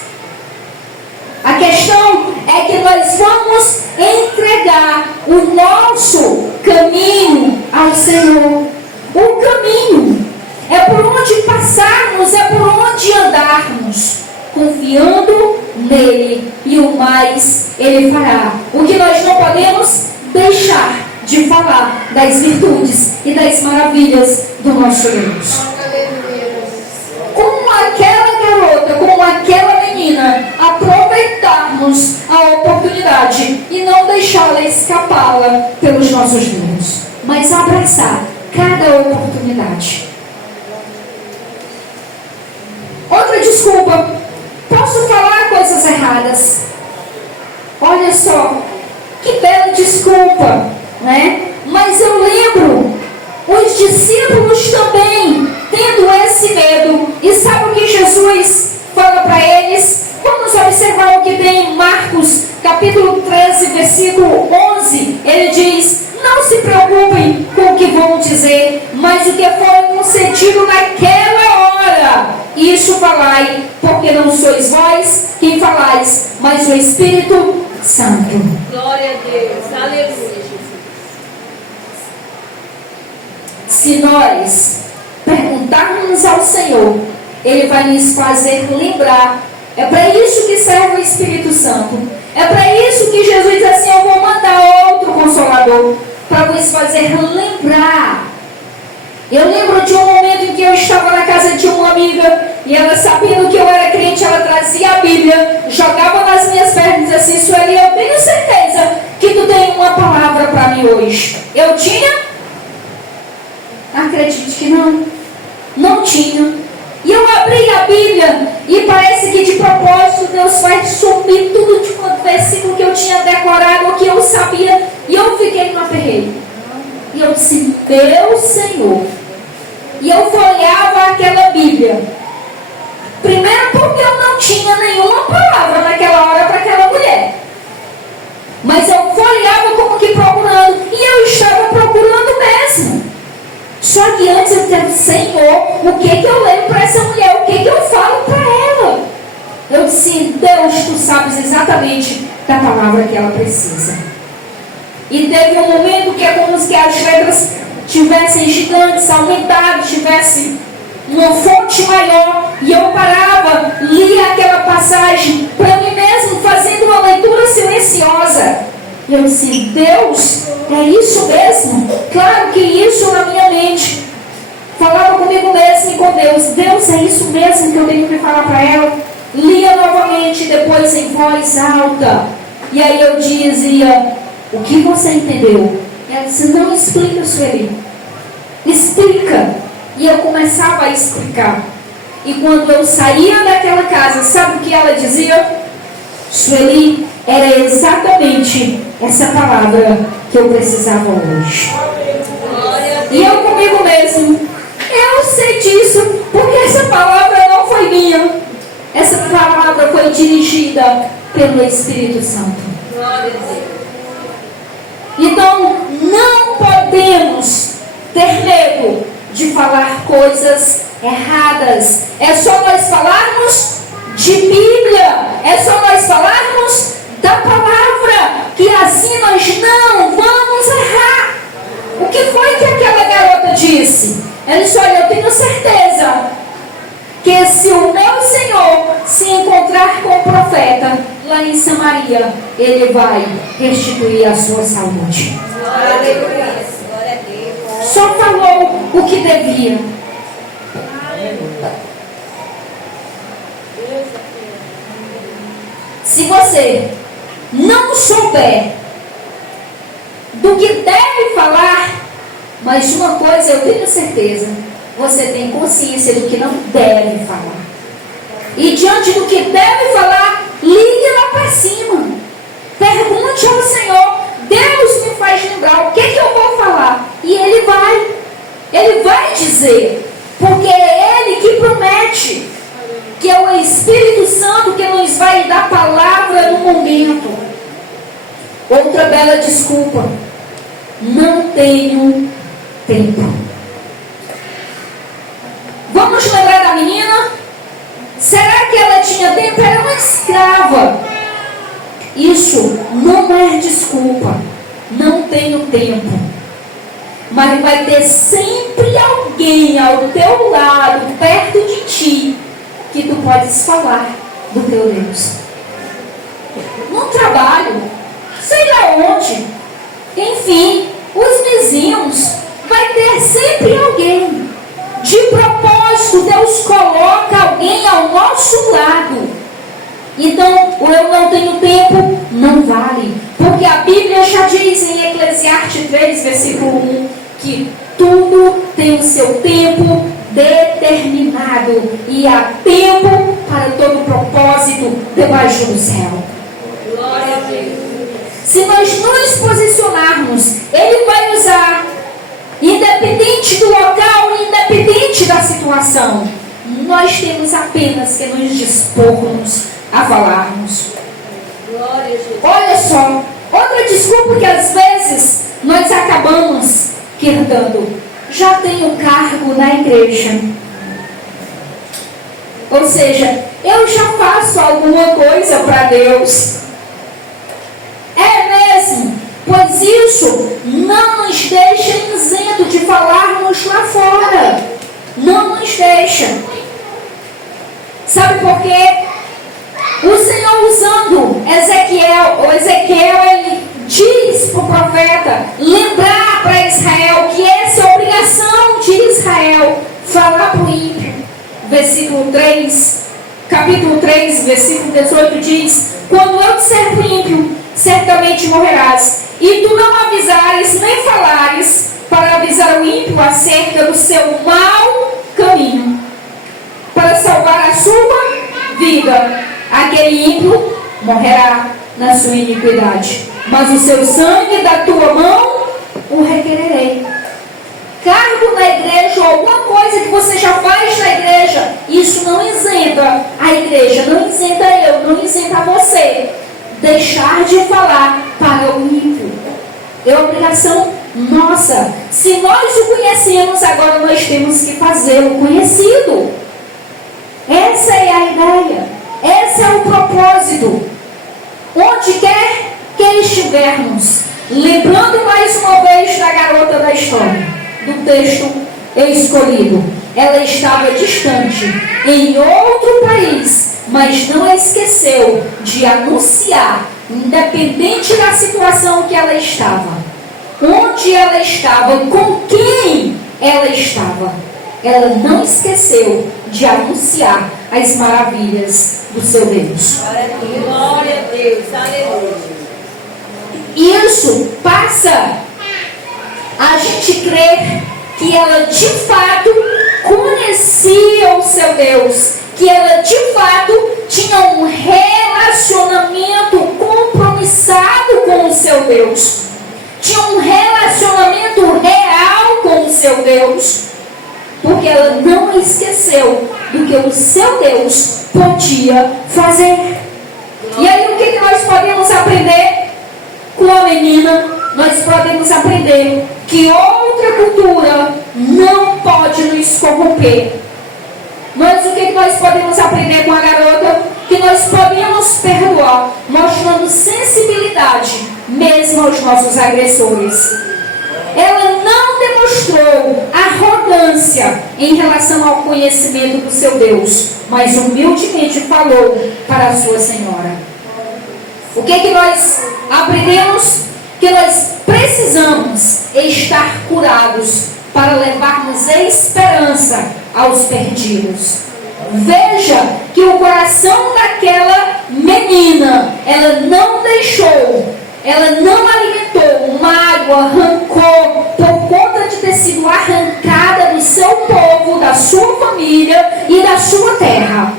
A questão é que nós vamos entregar o nosso caminho ao Senhor. O caminho é por onde passarmos, é por onde andarmos, confiando nele, e o mais ele fará. O que nós não podemos deixar de falar das virtudes e das maravilhas do nosso Deus. Como aquela garota, como aquela menina, aproveitarmos a oportunidade e não deixá-la escapá-la pelos nossos dedos, mas abraçar cada oportunidade. Outra desculpa: posso falar coisas erradas. Olha só, que bela desculpa, né? Mas eu lembro os discípulos também tendo esse medo. E sabe o que Jesus fala para eles? Vamos observar o que tem em Marcos, capítulo 13, versículo 11. Ele diz: não se preocupem com o que vão dizer, mas o que foi concedido naquela hora, isso falai, porque não sois vós quem falais, mas o Espírito Santo. Glória a Deus. Aleluia. Se nós perguntarmos ao Senhor, Ele vai nos fazer lembrar. É para isso que serve o Espírito Santo. É para isso que Jesus diz assim: eu vou mandar outro Consolador, para nos fazer lembrar. Eu lembro de um momento em que eu estava na casa de uma amiga, e ela, sabendo que eu era crente, ela trazia a Bíblia, jogava nas minhas pernas e dizia assim: Sueli, eu tenho certeza que tu tem uma palavra para mim hoje. Eu tinha? Acredite que não. Não tinha. E eu abri a Bíblia, e parece que de propósito Deus faz sumir tudo de quanto versículo que eu tinha decorado, ou que eu sabia, e eu fiquei no aperreio. E eu disse: meu Senhor. E eu folheava aquela Bíblia. Primeiro porque eu não tinha nenhuma palavra naquela hora para aquela mulher. Mas eu folheava como que procurando. E eu estava procurando mesmo. Só que antes eu disse: Senhor, o que eu leio para essa mulher? O que eu falo para ela? Eu disse: Deus, tu sabes exatamente da palavra que ela precisa. E teve um momento que é como se as letras tivessem gigantes, aumentadas, tivessem uma fonte maior. E eu parava, lia aquela passagem para mim mesmo, fazendo uma leitura silenciosa. E eu disse: Deus, é isso mesmo? Claro que isso na minha mente. Falava comigo mesmo e com Deus: Deus, é isso mesmo que eu tenho que falar para ela? Lia novamente, depois em voz alta. E aí eu dizia: o que você entendeu? E ela disse: não, explica, Sueli. Explica. E eu começava a explicar. E quando eu saía daquela casa, sabe o que ela dizia? Sueli, era exatamente essa palavra que eu precisava hoje. E eu comigo mesmo: eu sei disso, porque essa palavra não foi minha. Essa palavra foi dirigida pelo Espírito Santo. Então, não podemos ter medo de falar coisas erradas. É só nós falarmos de Bíblia. É só nós falarmos da palavra, que assim nós não vamos errar. O que foi que aquela garota disse? Ela disse: olha, eu tenho certeza que se o meu Senhor se encontrar com o profeta lá em Samaria, ele vai restituir a sua saúde. Só falou o que devia. Se você não souber do que deve falar, mas uma coisa eu tenho certeza: você tem consciência do que não deve falar. E diante do que deve falar, ligue lá para cima. Pergunte ao Senhor: Deus me faz lembrar o que eu vou falar. E Ele vai dizer, porque é Ele que promete, que é o Espírito Santo que nos vai dar palavra no momento. Outra bela desculpa: não tenho tempo. Vamos tinha tempo, era uma escrava. Isso não é desculpa. Não tenho tempo. Mas vai ter sempre alguém ao teu lado, perto de ti, que tu podes falar do teu Deus. No trabalho, sei lá onde, enfim, os vizinhos, vai ter sempre alguém. De propósito, Deus coloca alguém ao nosso lado. Então, o eu não tenho tempo não vale. Porque a Bíblia já diz em Eclesiastes 3, versículo 1, que tudo tem o seu tempo determinado. E há tempo para todo propósito debaixo do céu. Glória a Deus. Se nós nos posicionarmos, Ele vai usar, independente do local, independente da situação. Nós temos apenas que nos dispormos a falarmos. Glória a Deus. Olha só, outra desculpa que às vezes nós acabamos dando. Já tenho cargo na igreja. Ou seja, eu já faço alguma coisa para Deus. É mesmo, pois isso não nos deixa isento de falarmos lá fora. Não nos deixa. Sabe por quê? O Senhor usando Ezequiel, ele diz para o profeta lembrar para Israel que essa é a obrigação de Israel, falar para o ímpio. Versículo 3, capítulo 3, versículo 18 diz: quando eu disser para o ímpio, certamente morrerás, e tu não avisares nem falares para avisar o ímpio acerca do seu mau caminho, para salvar a sua vida, aquele ímpio morrerá na sua iniquidade, mas o seu sangue da tua mão o requererei. Cargo na igreja, ou alguma coisa que você já faz na igreja, isso não isenta a igreja, não isenta eu, não isenta você deixar de falar para o ímpio. É obrigação nossa. Se nós o conhecemos, agora nós temos que fazê-lo conhecido. Essa é a ideia. Esse é o propósito. Onde quer que estivermos, lembrando mais uma vez da garota da história, do texto escolhido. Ela estava distante, em outro país, mas não esqueceu de anunciar, independente da situação que ela estava, onde ela estava, com quem ela estava. Ela não esqueceu de anunciar as maravilhas do seu Deus. Glória a Deus, aleluia. Isso passa a gente crer que ela de fato conhecia o seu Deus, que ela de fato tinha um relacionamento compromissado com o seu Deus, tinha um relacionamento real com o seu Deus, porque ela não esqueceu do que o seu Deus podia fazer. E aí o que nós podemos aprender com a menina? Nós podemos aprender que outra cultura não pode nos corromper. Mas o que nós podemos aprender com a garota? Que nós podemos perdoar, mostrando sensibilidade mesmo aos nossos agressores. Ela não demonstrou arrogância em relação ao conhecimento do seu Deus, mas humildemente falou para a sua senhora. O que nós aprendemos? Que nós precisamos estar curados para levarmos esperança aos perdidos. Veja que o coração daquela menina, ela não deixou, ela não alimentou mágoa, rancor, por conta de ter sido arrancada do seu povo, da sua família e da sua terra.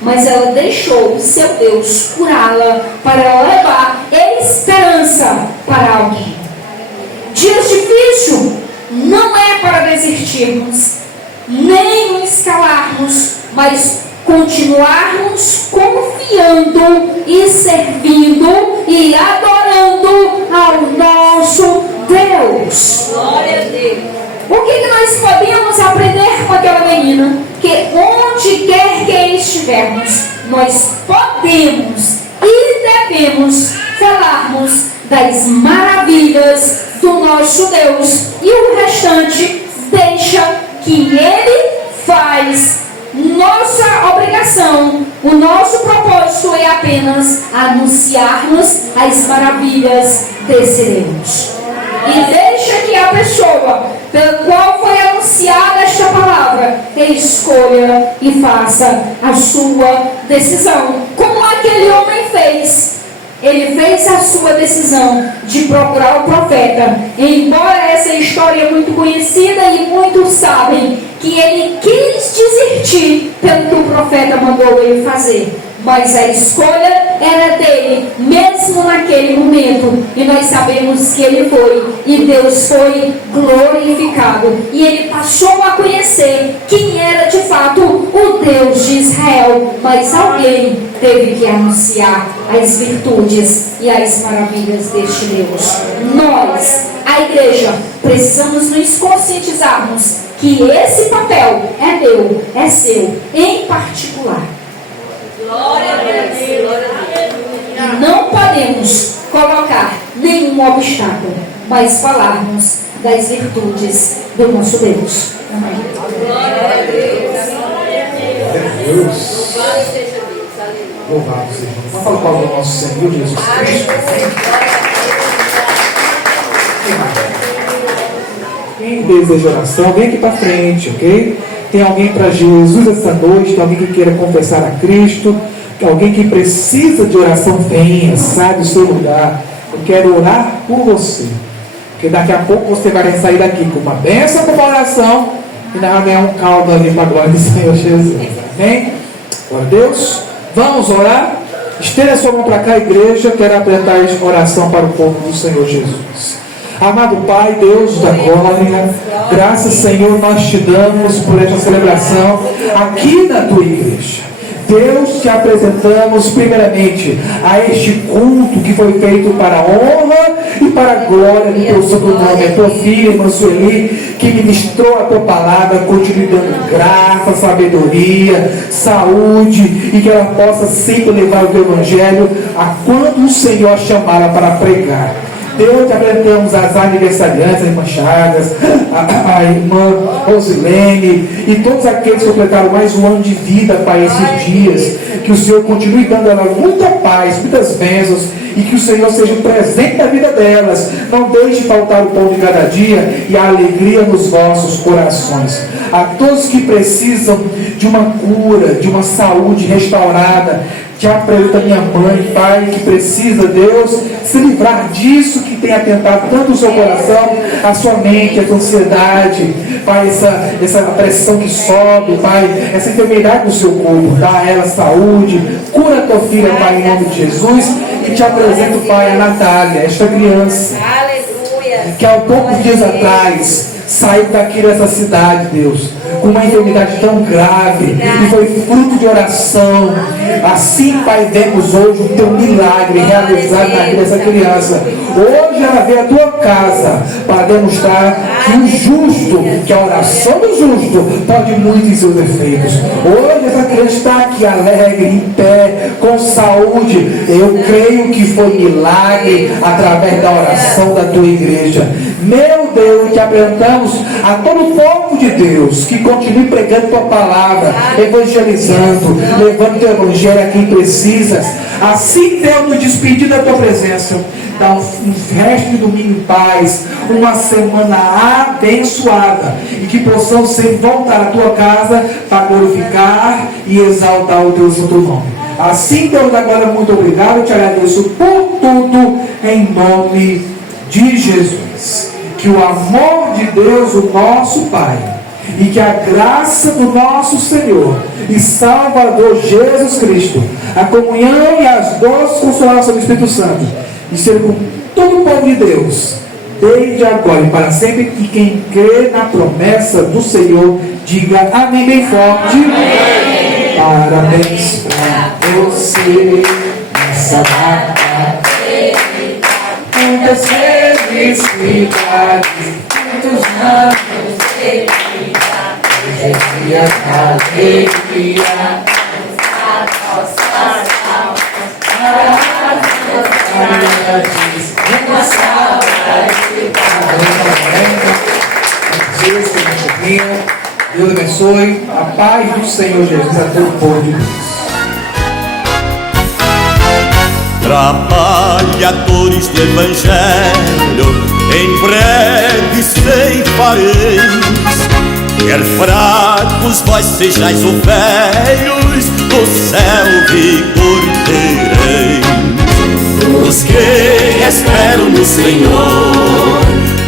Mas ela deixou o seu Deus curá-la para ela levar esperança para alguém. Dias difíceis não é para desistirmos, nem nos calarmos, mas continuarmos confiando e servindo e adorando ao nosso Deus. Glória a Deus. O que nós podemos aprender com aquela menina? Que onde quer que estivermos, nós podemos e devemos falarmos das maravilhas do nosso Deus, e o restante deixa que Ele faz. Nossa obrigação, o nosso propósito é apenas anunciarmos as maravilhas desse Deus. E deixa que a pessoa pela qual foi anunciada esta palavra escolha e faça a sua decisão, como aquele homem fez. Ele fez a sua decisão de procurar o profeta. E embora essa história é muito conhecida e muitos sabem que ele quis desistir pelo que o profeta mandou ele fazer, mas a escolha era dele, mesmo naquele momento. E nós sabemos que ele foi, e Deus foi glorificado. E ele passou a conhecer quem era de fato o Deus de Israel. Mas alguém teve que anunciar as virtudes e as maravilhas deste Deus. Nós, a igreja, precisamos nos conscientizarmos que esse papel é meu, é seu, em particular. Glória a Deus, glória a Deus. Não podemos colocar nenhum obstáculo, mas falarmos das virtudes do nosso Deus. Amém. Glória a Deus. Deus. Louvado seja Deus. Aleluia. Louvado seja Deus. Vamos falar com o nosso Senhor Jesus Cristo. Quem deseja oração, vem aqui para frente, ok? Tem alguém para Jesus essa noite, tem alguém que queira confessar a Cristo, alguém que precisa de oração, venha, sai do seu lugar. Eu quero orar por você, porque daqui a pouco você vai sair daqui com uma bênção, com uma oração, e não vai ganhar um caldo ali para a glória do Senhor Jesus. Amém? Glória a Deus. Vamos orar. Estenda a sua mão para cá, igreja. Quero apresentar esta oração para o povo do Senhor Jesus. Amado Pai, Deus da glória, graças, Senhor, nós te damos por esta celebração aqui na tua igreja. Deus, te apresentamos primeiramente a este culto que foi feito para a honra e para a glória do teu santo nome. A tua filha, irmã Sueli, que ministrou a tua palavra, continue dando graça, sabedoria, saúde, e que ela possa sempre levar o teu evangelho a quando o Senhor a chamá-la para pregar. Deus, te apresentamos as aniversariantes, a irmã Chagas, a irmã Rosilene e todos aqueles que completaram mais um ano de vida para esses dias. Que o Senhor continue dando a elas muita paz, muitas bênçãos, e que o Senhor seja presente na vida delas. Não deixe faltar o pão de cada dia e a alegria nos vossos corações. A todos que precisam de uma cura, de uma saúde restaurada, te apresento a minha mãe, pai, que precisa, Deus, se livrar disso que tem atentado tanto o seu coração, a sua mente, a sua ansiedade, pai, essa pressão que sobe, pai, essa enfermidade do seu corpo, dá a ela saúde, cura a tua filha, pai, em nome de Jesus, e te apresento, pai, a Natália, esta criança, que há poucos dias atrás saiu daqui dessa cidade, Deus, com uma enfermidade tão grave, e foi fruto de oração. Assim, Pai, vemos hoje o teu milagre realizado na vida dessa criança. Hoje ela veio à tua casa para demonstrar que o justo, que a oração do justo pode muito em seus efeitos. Hoje essa criança está aqui alegre, em pé, com saúde. Eu creio que foi milagre através da oração da tua igreja. Meu Deus, te apresentamos a todo o povo de Deus que continue pregando tua palavra, evangelizando, levando teu evangelho a quem precisas. Assim, Deus, nos despedir da tua presença. Dá um resto de domingo em paz, uma semana abençoada, e que possamos sempre voltar à tua casa para glorificar e exaltar o teu santo nome. Assim, Deus da glória, muito obrigado. Eu te agradeço por tudo, em nome de Jesus. Que o amor de Deus, o nosso Pai, e que a graça do nosso Senhor e Salvador Jesus Cristo, a comunhão e as doces consolações do Espírito Santo, e ser com todo o povo de Deus, desde agora e para sempre. E quem crê na promessa do Senhor, diga amém bem forte. Amém. Parabéns para você nessa data. Muitas felicidades, muitos anos de vida. Hoje é dia da alegria. Deus abençoe. A paz do Senhor Jesus a todo o povo de Deus. Trabalhadores do Evangelho, em breve ceifareis. Quer fracos vós sejais ou velhos, do céu vigor tereis. Os que esperam no Senhor,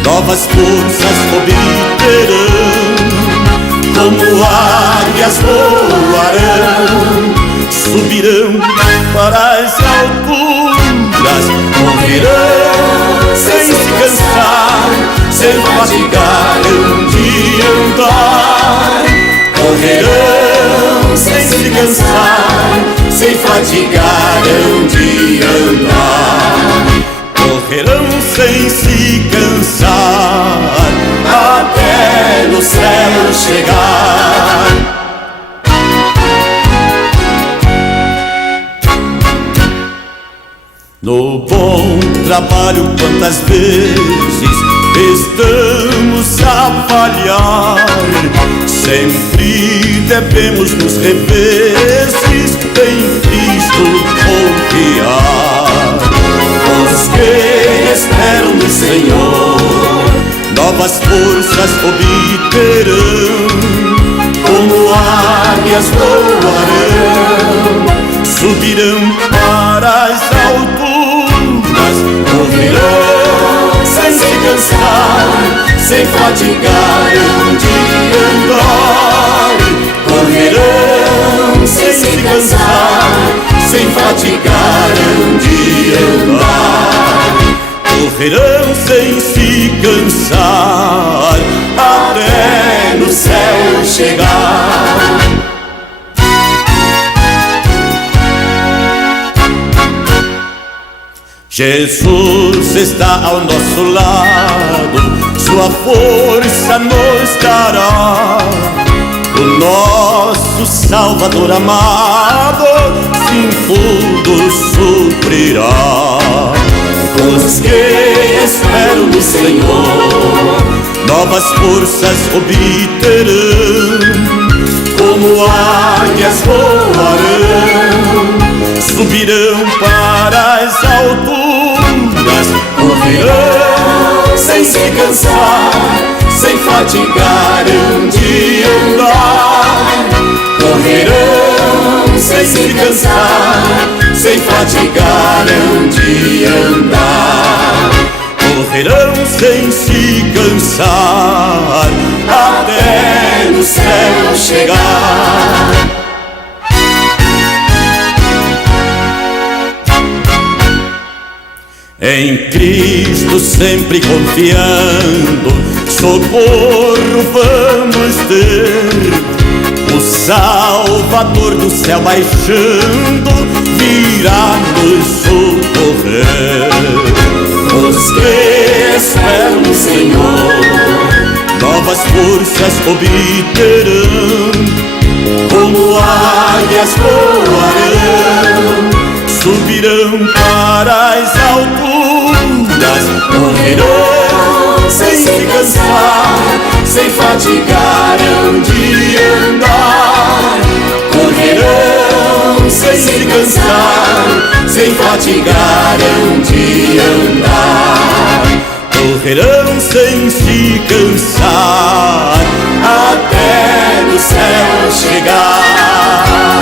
novas forças obterão. Como águias voarão, subirão para as alturas, correrão sem se cansar, sem fatigar de andar. Correrão sem se cansar, sem fatigar de andar. Correrão sem se cansar, até no céu chegar. No bom trabalho quantas vezes estamos a falhar, sempre devemos nos revezes em Cristo confiar. Os que esperam no Senhor, novas forças obterão. Como águias voarão, subirão para as alturas, correrão sem se cansar, sem fatigar de andar. Correrão sem se cansar, sem fatigar de andar. Correrão sem se cansar, até no céu chegar. Jesus está ao nosso lado, sua força nos dará. O nosso Salvador amado, sim, tudo suprirá. Os que esperam no Senhor, novas forças obterão. Como águias voarão, subirão para as alturas, correrão sem se cansar, sem fatigar de andar. Correrão sem se cansar, sem fatigar de andar. Correrão sem se cansar, até no céu chegar. Em Cristo sempre confiando, socorro vamos ter. O Salvador do céu baixando virá nos socorrer. Os que esperam no Senhor, novas forças obterão. Como águias voarão, subirão para as alturas, correrão sem se cansar, sem fatigar de andar. Correrão sem se cansar, sem fatigar de andar. Correrão sem se cansar, até no céu chegar.